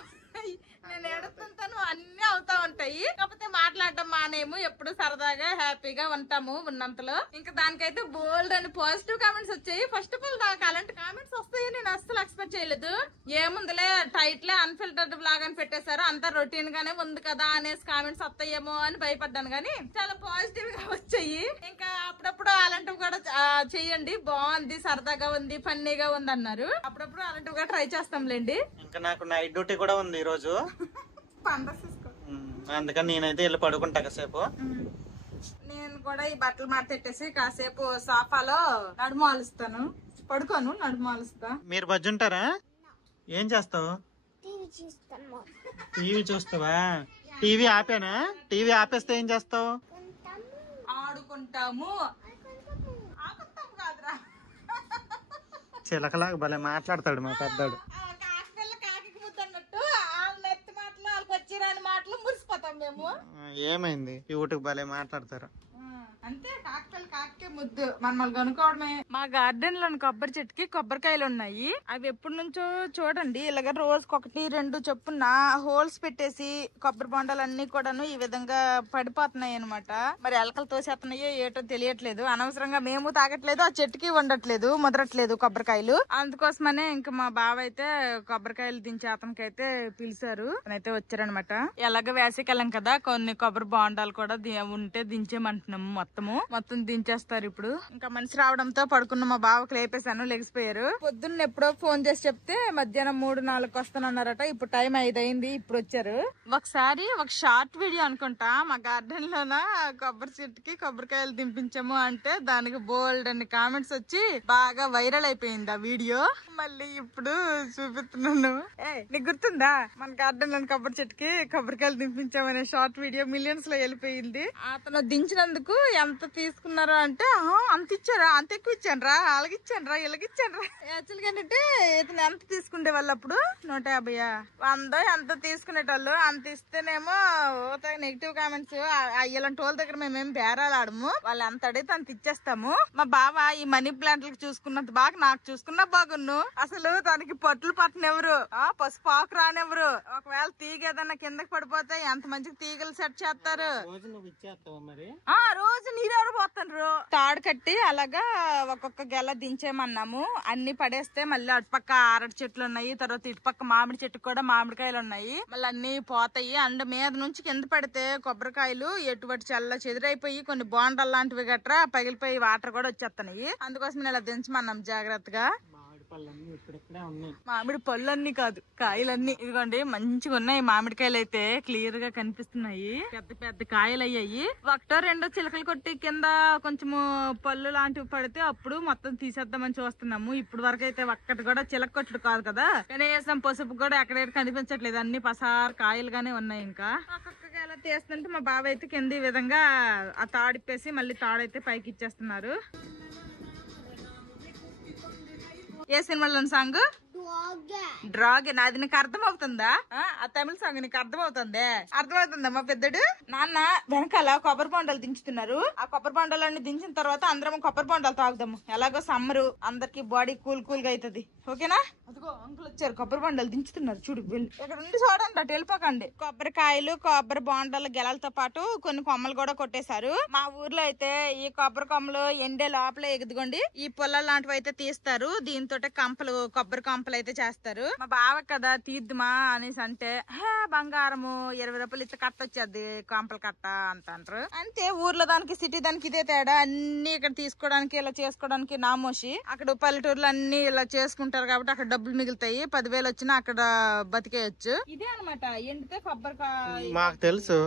నేను ఏడుస్తుంటాను, అన్ని అవుతా ఉంటాయి. కాకపోతే మాట్లాడడం మానేము, ఎప్పుడు సరదాగా హ్యాపీగా ఉంటాము ఉన్నంతలో. ఇంకా దానికైతే బోల్డ్ అని పాజిటివ్ కామెంట్స్ వచ్చాయి. ఫస్ట్ ఆఫ్ ఆల్ నాకు అలాంటి కామెంట్స్ వస్తాయి నేను అస్సలు ఎక్స్పెక్ట్ చేయలేదు. ఏముందిలే టైట్లే అన్ఫిల్టర్డ్ బ్లాగ్ అని పెట్టేశారు, అంతా రొటీన్ గానే ఉంది కదా అనేసి కామెంట్స్ వస్తాయేమో అని భయపడ్డాను, కానీ చాలా పాజిటివ్ గా వచ్చాయి. ఇంకా అప్పుడప్పుడు అలాంటివి కూడా చెయ్యండి, బాగుంది, సరదాగా ఉంది, ఫన్నీగా ఉంది అన్నారు. అప్పుడప్పుడు అలాంటివి కూడా ట్రై చేస్తాంలేండి. ఇంకా నాకు నైట్ డ్యూటీ కూడా ఉంది ఈ రోజు, అందుకని నేనైతే వెళ్ళి పడుకుంటా కాసేపు. నేను కూడా ఈ బట్టలు మార్తెట్టేసి కాసేపు సోఫాలో నడుము ఆలుస్తాను, పడుకోను, నడుము ఆలుస్తా. మీరు బజ్జుంటారా? ఏం చేస్తావు? టీవీ చూస్తావా? టీవీ ఆపేనా? టీవీ ఆపేస్తే ఏం చేస్తావు? ఆడుకుంటాము. ఆడుకుంటాము కాదురా, చిలకలాగా భలే మాట్లాడతాడు మా పెద్దోడు. ఏమైంది? యూట్యూబ్ భలే మాట్లాడతారు అంతే. కాకపిల్ల కాకే ముద్దు, మనం కొనుక్కోవడమే. మా గార్డెన్ లోని కొబ్బరి చెట్టుకి కొబ్బరికాయలు ఉన్నాయి. అవి ఎప్పటి నుంచో చూడండి ఇలాగ రోజుకొకటి రెండు చొప్పున హోల్స్ పెట్టేసి కొబ్బరి బొండాలన్నీ కూడాను ఈ విధంగా పడిపోతున్నాయి అనమాట. మరి ఎలకలు తోసేస్తున్నాయో ఏటో తెలియట్లేదు. అనవసరంగా మేము తాగట్లేదు, ఆ చెట్టుకి ఉండట్లేదు, ముదరట్లేదు కొబ్బరికాయలు. అందుకోసమనే ఇంకా మా బావ అయితే కొబ్బరికాయలు దించే అతనికైతే పిలిచారు, అతనైతే వచ్చారనమాట. ఎలాగ వేసవికాలం కదా, కొన్ని కొబ్బరి బొండాలు కూడా ఉంటే దించేమంటున్నాము. మొత్తం దించేస్తారు ఇప్పుడు. ఇంకా మనిషి రావడంతో పడుకున్న మా బావకు లేపేశాను, లెగిసిపోయారు. పొద్దున్న ఎప్పుడో ఫోన్ చేసి చెప్తే మధ్యాహ్నం 3-4 వస్తానన్నారట. ఇప్పుడు టైం 5 అయింది, ఇప్పుడు వచ్చారు. ఒకసారి ఒక షార్ట్ వీడియో అనుకుంటా మా గార్డెన్ లోన కొబ్బరి చెట్టుకి కొబ్బరికాయలు దింపించాము అంటే దానికి బోల్డ్ అన్ని కామెంట్స్ వచ్చి బాగా వైరల్ అయిపోయింది ఆ వీడియో. మళ్ళీ ఇప్పుడు చూపిస్తున్నాను. నీకు గుర్తుందా మన గార్డెన్ లోని కొబ్బరి చెట్టుకి కొబ్బరికాయలు దింపించామనే షార్ట్ వీడియో మిలియన్స్ లో వెళ్ళిపోయింది. అతను దించినందుకు ఎంత తీసుకున్నారా అంటే, అంత ఇచ్చారా, అంత ఎక్కువ ఇచ్చాను రా, అలాగిచ్చాను రా, ఇలాగిచ్చాను రా. యాక్చువల్ గా ఏంటంటే ఇతను ఎంత తీసుకుంటే వాళ్ళు అప్పుడు 150 100 ఎంత తీసుకునేటోళ్ళు. అంత ఇస్తేనేమో నెగిటివ్ కామెంట్స్. ఇలాంటి వాళ్ళ దగ్గర మేమేం బేరాలు ఆడము, వాళ్ళు ఎంత అడిగితే అంత ఇచ్చేస్తాము. మా బావ ఈ మనీ ప్లాంట్లకు చూసుకున్నంత బాగా నాకు చూసుకున్నా బాగున్ను. అసలు దానికి పట్లు పట్టనెవరు, పసుపు ఆకు రానివ్వరు. ఒకవేళ తీగ ఏదన్నా కిందకి పడిపోతే ఎంత మంచిగా తీగలు సెట్ చేస్తారు. రోజు నీరెవరు పోతారు. తాడు కట్టి అలాగా ఒక్కొక్క గెల దించేమన్నాము. అన్ని పడేస్తే మళ్ళీ అటుపక్క అరటి చెట్లు ఉన్నాయి, తర్వాత ఇటుపక్క మామిడి చెట్టు కూడా మామిడికాయలు ఉన్నాయి, మళ్ళీ అన్ని పోతాయి. అండ్ మీద నుంచి కింద పడితే కొబ్బరికాయలు ఎటువంటి చల్ల చెదిరైపోయి కొన్ని బోండాలు లాంటివి గట్రా పగిలిపోయి వాటర్ కూడా వచ్చేస్తున్నాయి. అందుకోసం ఇలా దించమన్నాం జాగ్రత్తగా. మామిడి పళ్ళన్నీ కాదు, కాయలన్నీ. ఇదిగోండి మంచిగా ఉన్నాయి మామిడికాయలు అయితే, క్లియర్ గా కనిపిస్తున్నాయి. పెద్ద పెద్ద కాయలు అయ్యాయి. ఒకటో రెండో చిలకలు కొట్టి కింద కొంచెము పళ్ళు లాంటివి పడితే అప్పుడు మొత్తం తీసేద్దామని చూస్తున్నాము. ఇప్పుడు వరకు అయితే ఒక్కటి కూడా చిలక కొట్లు కాదు కదా, కనీసం పసుపు కూడా ఎక్కడైతే కనిపించట్లేదు, అన్ని పసారు కాయలుగానే ఉన్నాయి. ఇంకా ఒక్కొక్క కాయలు తీస్తుంటే మా బావ అయితే కింద ఈ విధంగా ఆ తాడిప్పేసి మళ్ళీ తాడైతే పైకి ఇచ్చేస్తున్నారు. ఏ సినిమాలోని సాంగ్? డ్రాగన్. అది నీకు అర్థం అవుతుందా? ఆ తమిళ సాంగ్ నీకు అర్థం అవుతుంది? అర్థమవుతుందా మా పెద్దడు? నాన్న వెనకాల కొబ్బరి బొండాలు దించుతున్నారు. ఆ కొబ్బరి బొండాలన్నీ దించిన తర్వాత అందరం కొబ్బరి బొండాలు తాగుదాము. ఎలాగో సమ్మరు, అందరికి బాడీ కూల్ కూల్ గా అవుతుంది. ఓకేనా? అదిగో అంకుల్ వచ్చారు, కొబ్బరి బొండాలు దించుతున్నారు. చూడు వెళ్ళి ఇక్కడ నుండి చూడండి, అటు వెళ్ళిపోకండి. కొబ్బరికాయలు కొబ్బరి బొండాల గెలలతో పాటు కొన్ని కొమ్మలు కూడా కొట్టేశారు. మా ఊర్లో అయితే ఈ కొబ్బరి కొమ్మలు ఎండే లోపలే ఎగుదుకోండి ఈ పొలాలు లాంటివి అయితే తీస్తారు. దీంతో కంపలు, కొబ్బరి కంపలు అయితే చేస్తారు. మా బావ కదా తీద్దుమా అనేసి అంటే, బంగారము 20 రూపాయలు ఇస్తే కట్ట వచ్చేది, కంపలు కట్ట అంటారు. అంటే ఊర్లో దానికి సిటీ దానికి ఇదే తేడా. అన్ని ఇక్కడ తీసుకోవడానికి ఇలా చేసుకోవడానికి నామోషి. అక్కడ పల్లెటూరులో అన్ని ఇలా చేసుకుంటారు కాబట్టి అక్కడ డబ్బులు మిగులుతాయి. 10,000 వచ్చినా అక్కడ బతికేయచ్చు. ఇదే అనమాట ఎండితే కొబ్బరికాయ. మాకు తెలుసు,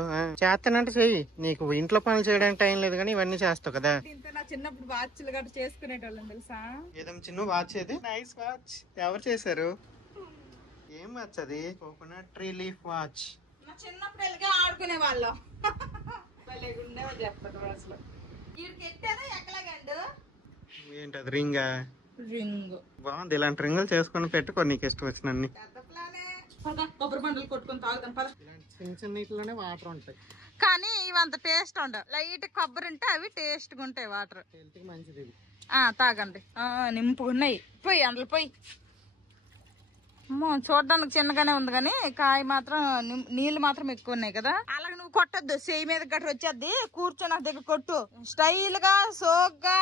చేస్తానంటే చెయ్యి. నీకు ఇంట్లో పనులు చేయడానికి టైం లేదు కానీ ఇవన్నీ చేస్తావు కదా. నా చిన్నప్పుడు వాచ్లు గట్రా చేసుకునేటోళ్ళం తెలుసా. ఏదైనా చిన్న వాచ్, ఏది నైస్ వాచ్. ఎవరు చేశారు? ఏం వాచ్ అది? Coconut tree leaf watch. నా చిన్నప్పుడు ఎలాగా ఆడుకునే వాళ్ళం. అసలు ఏంటది? రింగా? రింగ్ బాగుంది. ఇలాంటి రింగులు చేసుకుని పెట్టుకో, నీకు ఇష్టం వచ్చినన్ని. కొబ్బరి బండలు కొట్టుకొని తాగుదాం పద. చిన్న చిన్న నీటిలోనే వాటర్ ఉంటాయి కానీ ఇవి అంత టేస్ట్ ఉండవు. లైట్ కొబ్బరి ఉంటే అవి టేస్ట్ గా ఉంటాయి. వాటర్ హెల్త్ కి మంచిది. తాగండి. నింపుకున్నాయి. పోయి అందులో పోయి. చూడడానికి చిన్నగానే ఉంది కానీ కాయ మాత్రం నీళ్లు మాత్రం ఎక్కువ ఉన్నాయి కదా. అలాగే నువ్వు కొట్టద్దు, చేయి మీద గట్ర వచ్చేద్ది. కూర్చొని నాకు దగ్గర కొట్టు. స్టైల్ గా సోగ్గా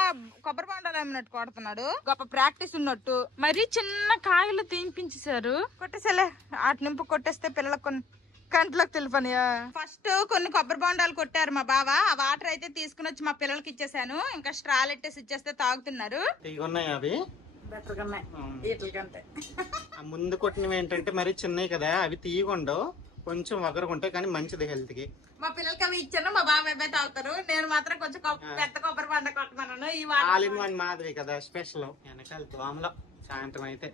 కొబ్బరి బొండాలు ఏమన్నట్టు కొడుతున్నాడు, గొప్ప ప్రాక్టీస్ ఉన్నట్టు. మరి చిన్న కాయలు తీపించేశారు. కొట్టేసేలే, ఆటి నింపు కొట్టేస్తే పిల్లలకు కొన్ని కంట్లోకి తెలిపనియా. ఫస్ట్ కొన్ని కొబ్బరి బొండాలు కొట్టారు మా బావ. ఆ వాటర్ అయితే తీసుకుని వచ్చి మా పిల్లలకి ఇచ్చేసాను. ఇంకా స్ట్రాల్ ఎట్టేసి ఇచ్చేస్తే తాగుతున్నారు. అవి బెటర్ గా ఉన్నాయి వీటికంటే. ముందు కొట్టినవి ఏంటంటే మరి చిన్నవి కదా, అవి తీయకుండవు, కొంచెం వగరుగుంటాయి కానీ మంచిది హెల్త్ కి. మా పిల్లలకి అవి ఇచ్చాను, మా బాబాయ్ అబ్బాయి తాగుతారు. నేను మాత్రం కొంచెం పెద్ద కొబ్బరి బండ కొట్టమన్నాను. ఈ ఆలిన్ మాదిరి కదా స్పెషల్. వెనకాల దోమలో సాయంత్రం అయితే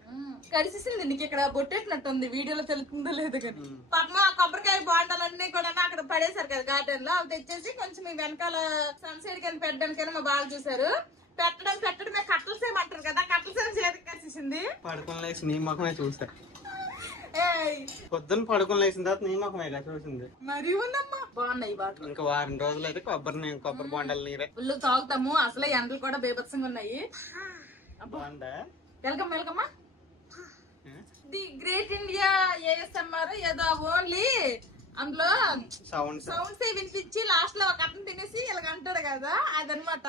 కలిసింది. నీకు ఇక్కడ బొట్టేసినట్టుంది, వీడియోలో తెలుస్తుందో లేదు కానీ. పాపం ఆ కొబ్బరికాయ బాండాలన్నీ కూడా అక్కడ పడేశారు కదా గార్డెన్ లో. అవి తెచ్చేసి కొంచెం ఈ వెనకాల సన్సైడ్ కింద పెట్టడానికైనా మా బాగా చూసారు. పెట్టడమే కట్టల సేమ్ అంటారు కదా, కట్టల సేమ్ చేతికి కలిసింది. పడుకుని లేచి నీ ముఖమే చూసా. పొద్దున్న పడుకుని లేచిన తర్వాత నీ ముఖమే చూసింది. మరి ఉందమ్మా, బాగున్నాయి బాగా. ఇంకా వారం రోజులు అయితే కొబ్బరి బొండాలు నీరే ఫుల్ తాగుతాము. అసలే ఎండలు కూడా బీభత్సంగా ఉన్నాయి. బాగుందా? Welcome welcome. The great India ASMR ఏదో ఓన్లీ అందులో సౌండ్స్ వినిపించి లాస్ట్ లో ఒక అతను తినేసి ఇలాగ అంటాడు కదా, అదనమాట.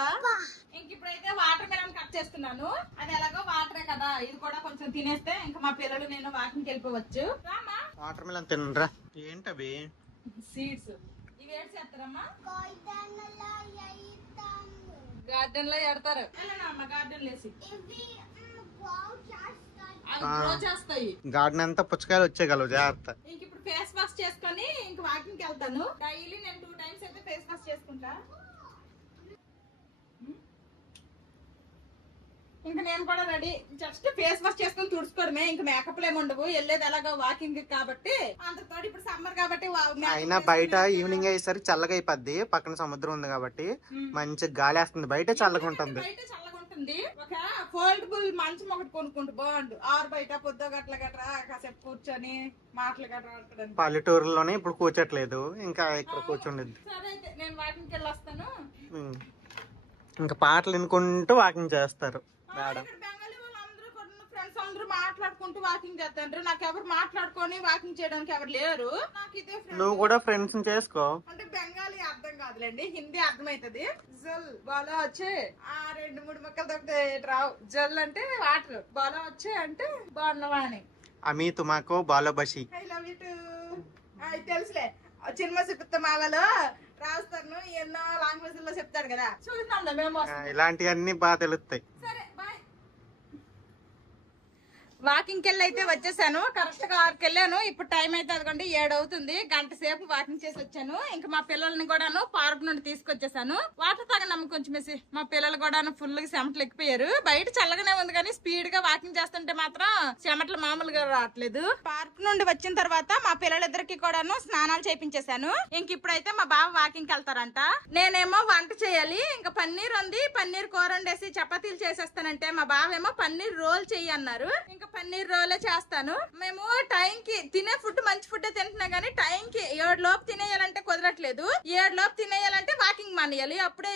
ఇంక ఇప్పుడైతే వాటర్ మెలన్ కట్ చేస్తున్నాను. అది ఎలాగో వాటరే కదా, ఇది కూడా కొంచెం తినేస్తే ఇంకా మా పిల్లలు నేను వాకింగ్ వెళ్ళిపోవచ్చు. వాటర్ మెలన్ తినరా? ఏంటవి? సీడ్స్. ఇవి ఏడు చేస్తారమ్మా, గార్డెన్ లో ఎడతారు. గార్డెన్ లేసి గార్డెన్ అంతా పుచ్చకాయలు వచ్చేయగలవు, జాగ్రత్త. ఇంక ఇప్పుడు ఫేస్ వాష్ చేసుకొని ఇంక వాకింగ్ వెళ్తాను. డైలీ నేను 2 టైమ్స్ అయితే ఫేస్ వాష్ చేసుకుంటా. ఇంకా నేను కూడా రెడీ. జస్ట్ ఫేస్ వాష్ చేసుకుని తుడుచుకోవడమే, ఇంకా మేకప్ ఏమి ఉండవు. వెళ్ళేది ఎలాగో వాకింగ్ కాబట్టి. అంతతో ఇప్పుడు సమ్మర్ కాబట్టి అయినా బయట ఈవినింగ్ అయ్యేసరికి చల్లగా అయిపోద్ది. పక్కన సముద్రం ఉంది కాబట్టి మంచి గాలి వేస్తుంది. బయట చల్లగా ఉంటుంది. ఒక ఫోల్డబుల్ మంచం ఒకటి కొనుక్కుంటూ బాగుండు. ఆరు బయట పొద్దు గట్ల గట్రా కాసేపు కూర్చొని మాటలు గట్రా. పల్లెటూరులోనే ఇప్పుడు కూర్చోట్లేదు, ఇంకా ఇక్కడ కూర్చుండేది. సరే అయితే నేను వాకింగ్ వెళ్ళి వస్తాను. ఇంకా పాటలు వినుకుంటూ వాకింగ్ చేస్తారు. బెంగాలీ వాళ్ళందరూ ఫ్రెండ్స్ అందరూ మాట్లాడుకుంటూ వాకింగ్ చేస్తారు. నాకు ఎవరు మాట్లాడుకొని వాకింగ్ చేయడానికి ఎవరు లేరు. నాకు ఇదే నువ్వు కూడా ఫ్రెండ్స్ చేసుకో. అంటే బెంగాలీ అర్థం కాదులేండి, హిందీ అర్థమైతుంది. జల్ బాలో వచ్చే ఆ 2-3 మొక్కలు తప్పితే రావు. జల్ అంటే వాటర్, బాలో వచ్చే అంటే బాగున్నావా అని. అమీ తుమాకో బాలో బషి. I love you too. తెలుసులే, సినిమా చూపిస్తా మావలో రాస్తాను. ఎన్నో లాంగ్వేజ్ లో చెప్తాడు కదా, చూద్దాం మేము. ఇలాంటివన్నీ బాగా తెలుస్తాయి. సరే బాయ్. వాకింగ్ వెళ్ళి అయితే వచ్చేసాను. కరెక్ట్ గా 6కి వెళ్ళాను. ఇప్పుడు టైం అయితే అదిగోండి 7 అవుతుంది. గంట సేపు వాకింగ్ చేసి వచ్చాను. ఇంకా మా పిల్లల్ని కూడాను పార్క్ నుండి తీసుకొచ్చేసాను. వాటర్ తాగనమ్మ కొంచెం వేసి. మా పిల్లలు కూడాను ఫుల్ గా చెమటలు ఎక్కిపోయారు. బయట చల్లగానే ఉంది కానీ స్పీడ్ గా వాకింగ్ చేస్తుంటే మాత్రం చెమటలు మామూలుగా రావట్లేదు. పార్క్ నుండి వచ్చిన తర్వాత మా పిల్లలిద్దరికి కూడాను స్నానాలు చేయించేశాను. ఇంక ఇప్పుడైతే మా బావ వాకింగ్ వెళ్తారంట. నేనేమో వంట చేయాలి. ఇంకా పన్నీర్ ఉంది, పన్నీర్ కూర వండేసి చపాతీలు చేసేస్తానంటే మా బావేమో పన్నీర్ రోల్ చెయ్యి అన్నారు. ఇంకా పన్నీర్ రోలే చేస్తాను. మేము టైం కి తినే ఫుడ్ మంచి ఫుడ్ తింటున్నా గానీ టైం కి 7 లోపు తినేయాలంటే కుదరట్లేదు. 7 లోపు తినేయాలంటే వాకింగ్ మానేయాలి. అప్పుడే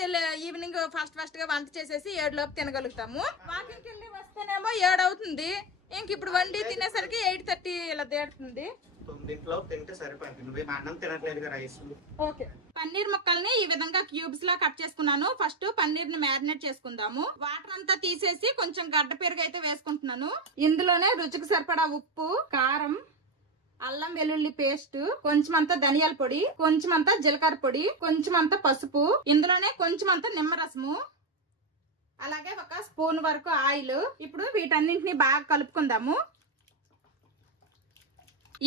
ఈవినింగ్ ఫాస్ట్ గా వంట చేసేసి 7 లోపు తినగలుగుతాము. వాకింగ్ వెళ్ళి వస్తేనేమో 7 అవుతుంది. ఇంక ఇప్పుడు వండి తినేసరికి 8:30 ఇలా దేడుతుంది. ఓకే. పన్నీర్ ముక్కల్ని ఈ విధంగా క్యూబ్స్ లా కట్ చేసుకున్నాను. ఫస్ట్ పన్నీర్ ని మ్యారినేట్ చేసుకుందాము. వాటర్ అంతా తీసేసి కొంచెం గడ్డ పెరుగు అయితే వేసుకుంటున్నాను. ఇందులోనే రుచికి సరిపడా ఉప్పు, కారం, అల్లం వెల్లుల్లి పేస్ట్, కొంచెం అంతా ధనియాల పొడి, కొంచెం అంతా జీలకర్ర పొడి, కొంచెం అంతా పసుపు, ఇందులోనే కొంచెం అంతా నిమ్మరసము, అలాగే 1 స్పూన్ వరకు ఆయిల్. ఇప్పుడు వీటన్నింటినీ బాగా కలుపుకుందాము.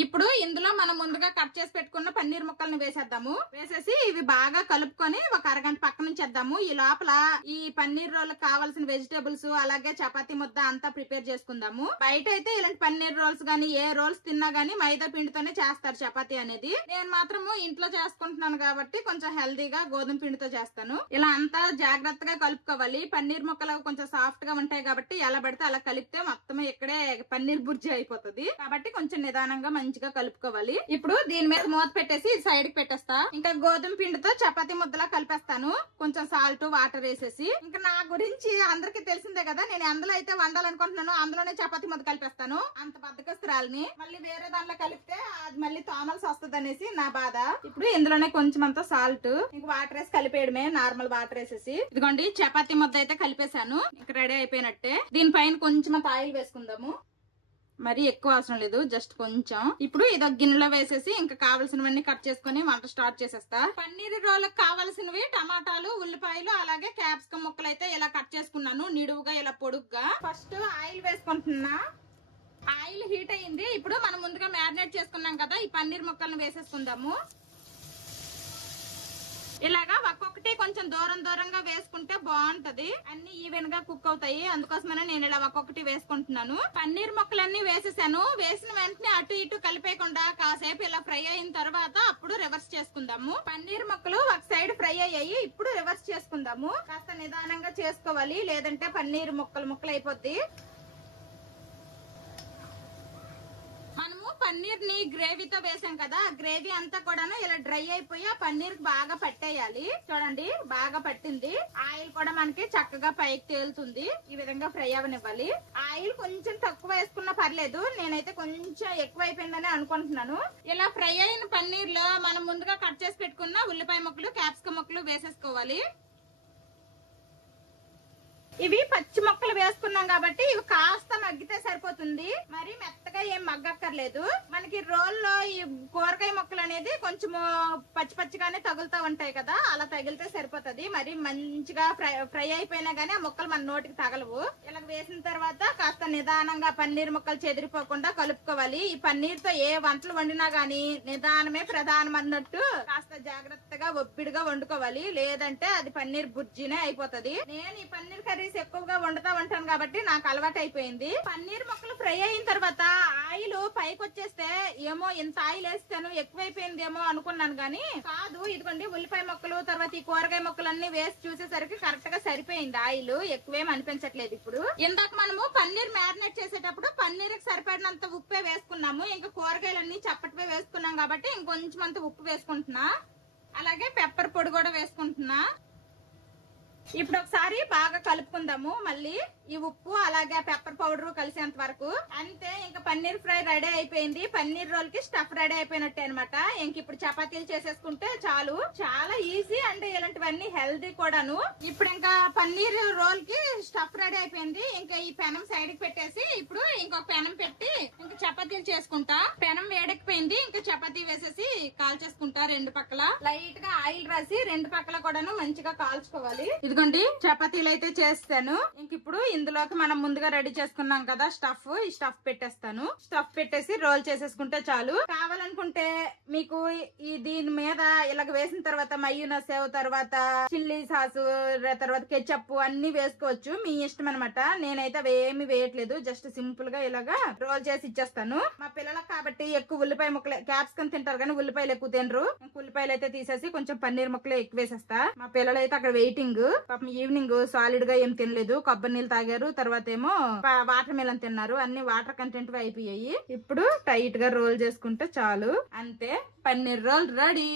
ఇప్పుడు ఇందులో మనం ముందుగా కట్ చేసి పెట్టుకున్న పన్నీర్ ముక్కల్ని వేసేద్దాము. వేసేసి ఇవి బాగా కలుపుకొని ఒక అరగంట పక్కన ఉంచేద్దాము. ఈ లోపల ఈ పన్నీర్ రోల్ కావాల్సిన వెజిటేబుల్స్ అలాగే చపాతీ ముద్ద అంతా ప్రిపేర్ చేసుకుందాము. బయట అయితే ఇలాంటి పన్నీర్ రోల్స్ గానీ ఏ రోల్స్ తిన్నా గానీ మైదా పిండితోనే చేస్తారు చపాతీ అనేది. నేను మాత్రము ఇంట్లో చేసుకుంటున్నాను కాబట్టి కొంచెం హెల్దీగా గోధుమ పిండితో చేస్తాను. ఇలా అంతా జాగ్రత్తగా కలుపుకోవాలి. పన్నీర్ ముక్కలు కొంచెం సాఫ్ట్ గా ఉంటాయి కాబట్టి ఎలా పడితే అలా కలిపితే మొత్తం ఇక్కడే పన్నీర్ బుర్జీ అయిపోతుంది. కాబట్టి కొంచెం నిదానంగా మంచిగా కలుపుకోవాలి. ఇప్పుడు దీని మీద మూత పెట్టేసి సైడ్ కి పెట్టేస్తా. ఇంకా గోధుమ పిండితో చపాతీ ముద్దలా కలిపేస్తాను, కొంచెం సాల్ట్ వాటర్ వేసేసి. ఇంకా నా గురించి అందరికి తెలిసిందే కదా, నేను అందులో అయితే వండాలనుకుంటున్నాను అందులోనే చపాతీ ముద్ద కలిపేస్తాను. అంత బద్దకస్తురాలని మళ్ళీ వేరే దాంట్లో కలిపితే అది మళ్ళీ తోమల్సి వస్తుంది అనేసి నా బాధ. ఇప్పుడు ఇందులోనే కొంచెం అంతా సాల్ట్, ఇంకా వాటర్ వేసి కలిపేయడమే, నార్మల్ వాటర్ వేసేసి. ఇదిగోండి చపాతీ ముద్ద అయితే కలిపేశాను, ఇంకా రెడీ అయిపోయినట్టే. దీనిపైన కొంచెం అంత ఆయిల్ వేసుకుందాము, మరి ఎక్కువ అవసరం లేదు, జస్ట్ కొంచెం. ఇప్పుడు ఇది ఒక గిన్నెలో వేసేసి ఇంకా కావాల్సినవన్నీ కట్ చేసుకుని వంట స్టార్ట్ చేసేస్తా. పన్నీర్ రోలకు కావాల్సినవి టమాటాలు, ఉల్లిపాయలు, అలాగే క్యాప్సికమ్ ముక్కలు అయితే ఇలా కట్ చేసుకున్నాను, నిడువుగా ఇలా పొడుగ్గా. ఫస్ట్ ఆయిల్ వేసుకుంటున్నా. ఆయిల్ హీట్ అయ్యింది. ఇప్పుడు మనం ముందుగా మ్యారినేట్ చేసుకున్నాం కదా ఈ పన్నీర్ ముక్కలను వేసేసుకుందాము. ఇలాగా ఒక్కొక్కటి కొంచెం దూరం దూరంగా వేసుకుంటే బాగుంటది, అన్ని ఈవెన్ గా కుక్ అవుతాయి. అందుకోసమనే నేను ఇలా ఒక్కొక్కటి వేసుకుంటున్నాను. పన్నీర్ ముక్కలన్నీ వేసేసాను. వేసిన వెంటనే అటు ఇటు కలిపేయకుండా కాసేపు ఇలా ఫ్రై అయిన తర్వాత అప్పుడు రివర్స్ చేసుకుందాము. పన్నీర్ ముక్కలు ఒక సైడ్ ఫ్రై అయ్యాయి, ఇప్పుడు రివర్స్ చేసుకుందాము. కాస్త నిదానంగా చేసుకోవాలి, లేదంటే పన్నీర్ ముక్కలు అయిపోద్ది. మనము పన్నీర్ ని గ్రేవీతో వేసాం కదా, గ్రేవీ అంతా కూడా ఇలా డ్రై అయిపోయి ఆ పన్నీర్ బాగా పట్టేయాలి. చూడండి బాగా పట్టింది. ఆయిల్ కూడా మనకి చక్కగా పైకి తేలుతుంది. ఈ విధంగా ఫ్రై అవనివ్వాలి. ఆయిల్ కొంచెం తక్కువ వేసుకున్నా పర్లేదు, నేనైతే కొంచెం ఎక్కువ అయిపోయిందని అనుకుంటున్నాను. ఇలా ఫ్రై అయిన పన్నీర్ లో మనం ముందుగా కట్ చేసి పెట్టుకున్న ఉల్లిపాయ ముక్కలు, క్యాప్సికమ్ ముక్కలు వేసేసుకోవాలి. ఇవి పచ్చి ముక్కలు వేసుకున్నాం కాబట్టి ఇవి కాస్త మగ్గితే సరిపోతుంది, మరి మెత్తగా ఏం మగ్గక్కర్లేదు. మనకి రోల్లో ఈ కూరగాయ ముక్కలు అనేది కొంచెము పచ్చి పచ్చిగానే తగులుతూ ఉంటాయి కదా, అలా తగిలితే సరిపోతుంది. మరి మంచిగా ఫ్రై అయిపోయినా గానీ ఆ ముక్కలు మన నోటికి తగలవు. ఇలా వేసిన తర్వాత కాస్త నిదానంగా పన్నీర్ ముక్కలు చెదిరిపోకుండా కలుపుకోవాలి. ఈ పన్నీర్ తో ఏ వంటలు వండినా గానీ నిదానమే ప్రధానం అన్నట్టు కాస్త జాగ్రత్తగా ఒప్పిడిగా వండుకోవాలి, లేదంటే అది పన్నీర్ బుర్జీనే అయిపోతుంది. నేను ఈ పన్నీర్ కర్రీ ఎక్కువగా వండుతా ఉంటాను కాబట్టి నాకు అలవాటు అయిపోయింది. పన్నీర్ ముక్కలు ఫ్రై అయిన తర్వాత ఆయిల్ పైకి వచ్చేస్తే ఏమో ఇంత ఆయిల్ వేస్తాను ఎక్కువైపోయిందేమో అనుకున్నాను గానీ కాదు. ఇదిగోండి ఉల్లిపాయ ముక్కలు తర్వాత ఈ కూరగాయ ముక్కలన్నీ వేసి చూసేసరికి కరెక్ట్ గా సరిపోయింది. ఆయిల్ ఎక్కువేం అనిపించట్లేదు. ఇప్పుడు ఇందాక మనము పన్నీర్ మ్యారినేట్ చేసేటప్పుడు పన్నీర్ కి సరిపడినంత ఉప్పే వేసుకున్నాము, ఇంకా కూరగాయలన్నీ చప్పటివే వేసుకున్నాం కాబట్టి ఇంకొంచెం అంత ఉప్పు వేసుకుంటున్నా, అలాగే పెప్పర్ పొడి కూడా వేసుకుంటున్నా. ఇప్పుడు ఒకసారి బాగా కలుపుకుందాము. మళ్ళీ ఈ ఉప్పు అలాగే పెప్పర్ పౌడర్ కలిసేంత వరకు. అంతే, ఇంకా పన్నీర్ ఫ్రై రెడీ అయిపోయింది. పన్నీర్ రోల్ కి స్టఫ్ రెడీ అయిపోయినట్టే అనమాట. ఇంక ఇప్పుడు చపాతీలు చేసేసుకుంటే చాలు. చాలా ఈజీ అండ్ ఇలాంటివన్నీ హెల్దీ కూడాను. ఇప్పుడు ఇంకా పన్నీర్ రోల్ కి స్టఫ్ రెడీ అయిపోయింది. ఇంకా ఈ పెనం సైడ్ కి పెట్టేసి ఇప్పుడు ఇంకొక పెనం పెట్టి ఇంకా చపాతీలు చేసుకుంటా. పెనం వేడెక్కిపోయింది, ఇంకా చపాతీ వేసేసి కాల్చేసుకుంటా. రెండు పక్కల లైట్ గా ఆయిల్ రాసి రెండు పక్కల కూడాను మంచిగా కాల్చుకోవాలి. ఇదిగోండి చపాతీలు అయితే చేస్తాను. ఇంక ఇప్పుడు ఇందులోకి మనం ముందుగా రెడీ చేసుకున్నాం కదా స్టఫ్, ఈ స్టఫ్ పెట్టేస్తాను. స్టఫ్ పెట్టేసి రోల్ చేసేసుకుంటే చాలు. కావాలనుకుంటే మీకు ఈ దీని మీద ఇలాగ వేసిన తర్వాత మయోనీస్, తర్వాత చిల్లీ సాస్, తర్వాత కెచప్ అన్ని వేసుకోవచ్చు, మీ ఇష్టం అనమాట. నేనైతే అవి ఏమి వేయట్లేదు, జస్ట్ సింపుల్ గా ఇలాగా రోల్ చేసి ఇచ్చేస్తాను. మా పిల్లలకు కాబట్టి ఎక్కువ ఉల్లిపాయ ముక్కలు, క్యాప్సికమ్ తింటారు కానీ ఉల్లిపాయలు ఎక్కువ తినరు. ఉల్లిపాయలు అయితే తీసేసి కొంచెం పన్నీర్ ముక్కలు ఎక్కువ వేసేస్తా. మా పిల్లలు అయితే అక్కడ వెయిటింగ్. పాపం ఈవినింగ్ సాలిడ్ గా ఏం తినలేదు, కొబ్బరి నీళ్ళు తాగారు, తర్వాత ఏమో వాటర్ మిలన్ తిన్నారు. అన్ని వాటర్ కంటెంట్ అయిపోయాయి. ఇప్పుడు టైట్ గా రోల్ చేసుకుంటే చాలు, అంతే. Paneer role ready.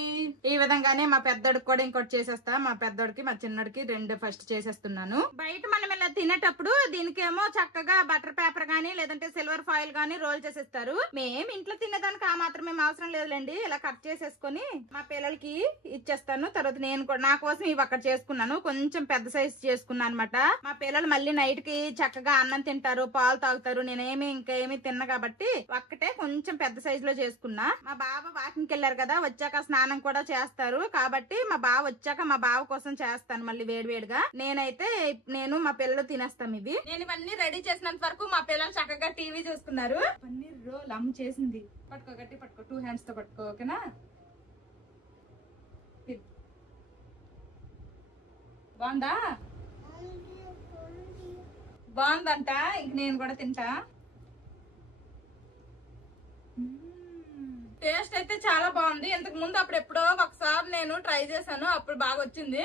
ఈ విధంగానే మా పెద్దోడికి కూడా ఇంకోటి చేసేస్తా. మా పెద్దోడికి మా చిన్నోడికి రెండు ఫస్ట్ చేసేస్తున్నాను. బయట మనం ఇలా తినేటప్పుడు దీనికేమో చక్కగా బటర్ పేపర్ గానీ లేదంటే సిల్వర్ ఫాయిల్ గానీ రోల్ చేసేస్తారు. మేము ఇంట్లో తినేదానికి ఆ మాత్రం ఏం అవసరం లేదులేండి. ఇలా కట్ చేసేసుకుని మా పిల్లలకి ఇచ్చేస్తాను. తర్వాత నేను కూడా నా కోసం ఇవి అక్కడ చేసుకున్నాను, కొంచెం పెద్ద సైజ్ చేసుకున్నాను అనమాట. మా పిల్లలు మళ్ళీ నైట్ కి చక్కగా అన్నం తింటారు, పాలు తాగుతారు. నేనేమి ఇంకేమి తిన్నా కాబట్టి ఒక్కటే కొంచెం పెద్ద సైజ్ లో చేసుకున్నా. మా బావ వాకింగ్ వెళ్ళారు కదా, వచ్చాక స్నానం కూడా చేస్తారు కాబట్టి మా బావ వచ్చాక మా బావ కోసం చేస్తాను మళ్ళీ వేడివేడిగా. నేను మా పిల్లలు తినేస్తాం ఇవి. నేను ఇవన్నీ రెడీ చేసినంత వరకు మా పిల్లలు చక్కగా టీవీ చూస్తున్నారు. పన్నీర్ రోల్ అమ్మ చేసింది. పట్టుకో, గట్టి పట్టుకో, 2 హ్యాండ్స్ తో పట్టుకో, ఓకేనా? బాగుందా? బాగుందంట. ఇంక నేను కూడా తింటా. టేస్ట్ అయితే చాలా బాగుంది. ఇంతకు ముందు అప్పుడు ఎప్పుడో ఒకసారి నేను ట్రై చేశాను, అప్పుడు బాగా వచ్చింది.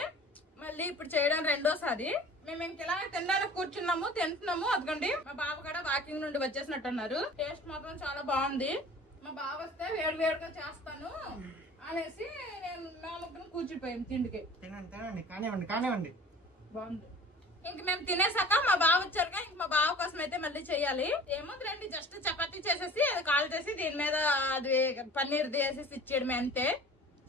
మళ్ళీ ఇప్పుడు చేయడం రెండోసారి. మేము ఇంక ఇలా తినడానికి కూర్చున్నాము, తింటున్నాము. అదిగోండి మా బాబు కూడా వాకింగ్ నుండి వచ్చేసినట్టు అన్నారు. టేస్ట్ మాత్రం చాలా బాగుంది. మా బావ వస్తే వేడివేడిగా చేస్తాను అనేసి నేను నా ముగ్గురు కూర్చుండిపోయాం తిండికి. తినండి కానివ్వండి కానివ్వండి. బాగుంది. ఇంక మేము తినేసాక మా బావ వచ్చారుగా, ఇంక మా బావ కోసం అయితే మళ్ళీ చెయ్యాలి. ఏముంది రండి, జస్ట్ చపాతీ చేసేసి అది కాల్ చేసి దీని మీద అది పన్నీర్ వేసేసి ఇచ్చేయడమే అంతే.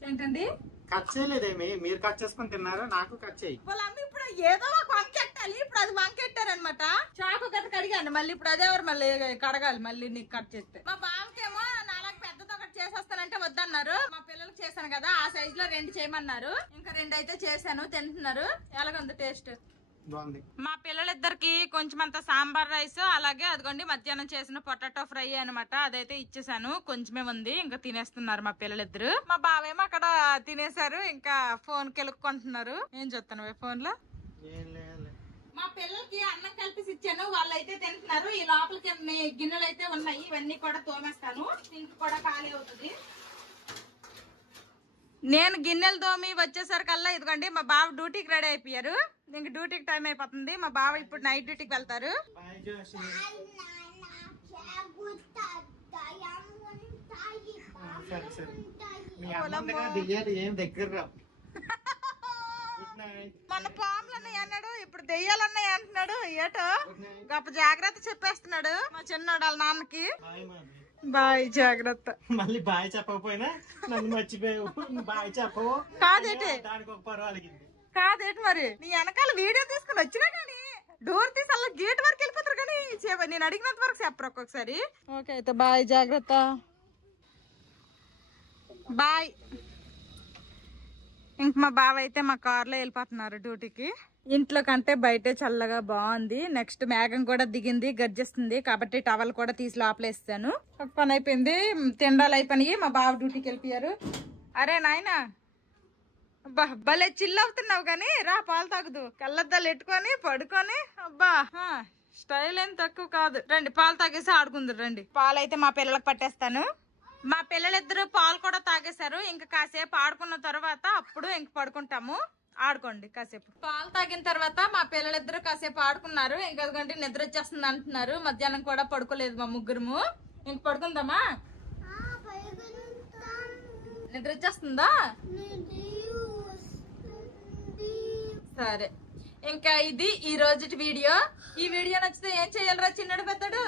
ఏంటండి కట్ చేయలేదేమి, మీరు కట్ చేసుకుని తిన్నారు, నాకు కట్ చేయి. వాళ్ళమ్మ ఇప్పుడు ఏదో ఒక వంకెట్టాలి, ఇప్పుడు అది వంకెట్టారనమాట. చాకు కట్ట కడిగాను, మళ్ళీ ఇప్పుడు అదే ఎవరు మళ్ళీ కడగాలి మళ్ళీ నీకు కట్ చేస్తే. మా బావకేమో నాలుగు పెద్దతో ఒకటి చేసేస్తానంటే వద్దన్నారు. మా పిల్లలకు చేశాను కదా ఆ సైజ్ లో 2 చేయమన్నారు, ఇంకా 2 అయితే చేశాను, తింటున్నారు. ఎలాగుంది టేస్ట్? బాగుంది. మా పిల్లలిద్దరికి కొంచెం అంత సాంబార్ రైస్, అలాగే అదిగోండి మధ్యాహ్నం చేసిన పొటాటో ఫ్రై అనమాట, అదైతే ఇచ్చేసాను. కొంచెమే ఉంది, ఇంకా తినేస్తున్నారు మా పిల్లలిద్దరు. మా బావేమో అక్కడ తినేసారు, ఇంకా ఫోన్ కెలుక్కుంటున్నారు. ఏం చూస్తాను ఫోన్ లో. మా పిల్లలకి అన్నం కలిపి ఇచ్చాను, వాళ్ళైతే తింటున్నారు. ఈ లోపలికి గిన్నెలు అయితే ఉన్నాయి, ఇవన్నీ కూడా తోమేస్తాను, సింక్ కూడా ఖాళీ అవుతుంది. నేను గిన్నెలు తోమి వచ్చేసరికల్లా ఇదిగోండి మా బావ డ్యూటీకి రెడీ అయిపోయారు. ఇంక డ్యూటీకి టైం అయిపోతుంది. మా బావ ఇప్పుడు నైట్ డ్యూటీకి వెళ్తారు. మన పాములన్నాయి అన్నాడు, ఇప్పుడు దెయ్యాలన్నాయి అంటున్నాడు. ఏటో గొప్ప జాగ్రత్త చెప్పేస్తున్నాడు మా చిన్నోడు వాళ్ళ నాన్నకి. బాయ్ జాగ్రత్త. మళ్ళీ బాయ్ చెప్పకపోయినా నన్ను మర్చిపోయావు. బాయ్ చెప్పవు కాదేటి, దానికి ఒక పర్వాలిగింది కాదేటి మరి నీ వెనకాల వీడియో తీసుకుని వచ్చినా కానీ డోర్ తీసి అలా గేట్ వరకు వెళ్ళిపోతారు కానీ నేను అడిగినంత వరకు చెప్పరు ఒక్కొక్కసారి. ఓకే అయితే బాయ్ జాగ్రత్త. బాయ్. ఇంక మా బావ అయితే మా కార్లో వెళ్ళిపోతున్నారు డ్యూటీకి. ఇంట్లో కంటే బయటే చల్లగా బాగుంది. నెక్స్ట్ మేఘం కూడా దిగింది, గర్జిస్తుంది, కాబట్టి టవల్ కూడా తీసి లోపలేస్తాను. ఒక పని అయిపోయింది, తిండాలు అయిపోయినాయి. మా బావ డ్యూటీకి వెళ్ళిపోయారు. అరే నాయనా అబ్బా భలే చిల్ అవుతున్నావు కానీ రా, పాలు తాగుదు. కళ్ళద్దాలు ఎట్టుకొని పడుకొని అబ్బా స్టైల్ ఏం తక్కువ కాదు. రండి పాలు తాగేసి ఆడుకుందరు రండి. పాలు అయితే మా పిల్లలకు పట్టేస్తాను. మా పిల్లలిద్దరు పాలు కూడా తాగేశారు. ఇంకా కాసేపు ఆడుకున్న తర్వాత అప్పుడు ఇంక పడుకుంటాము. ఆడుకోండి కాసేపు. పాలు తాగిన తర్వాత మా పిల్లలిద్దరు కాసేపు ఆడుకున్నారు. ఇంక అదిగంటే నిద్ర వచ్చేస్తుంది అంటున్నారు. మధ్యాహ్నం కూడా పడుకోలేదు మా ముగ్గురము. ఇంక పడుకుందామా? నిద్ర వచ్చేస్తుందా? సరే ఇంకా ఇది ఈ రోజు వీడియో. ఈ వీడియో నచ్చితే ఏం చేయాలరా చిన్నడు పెద్దడు?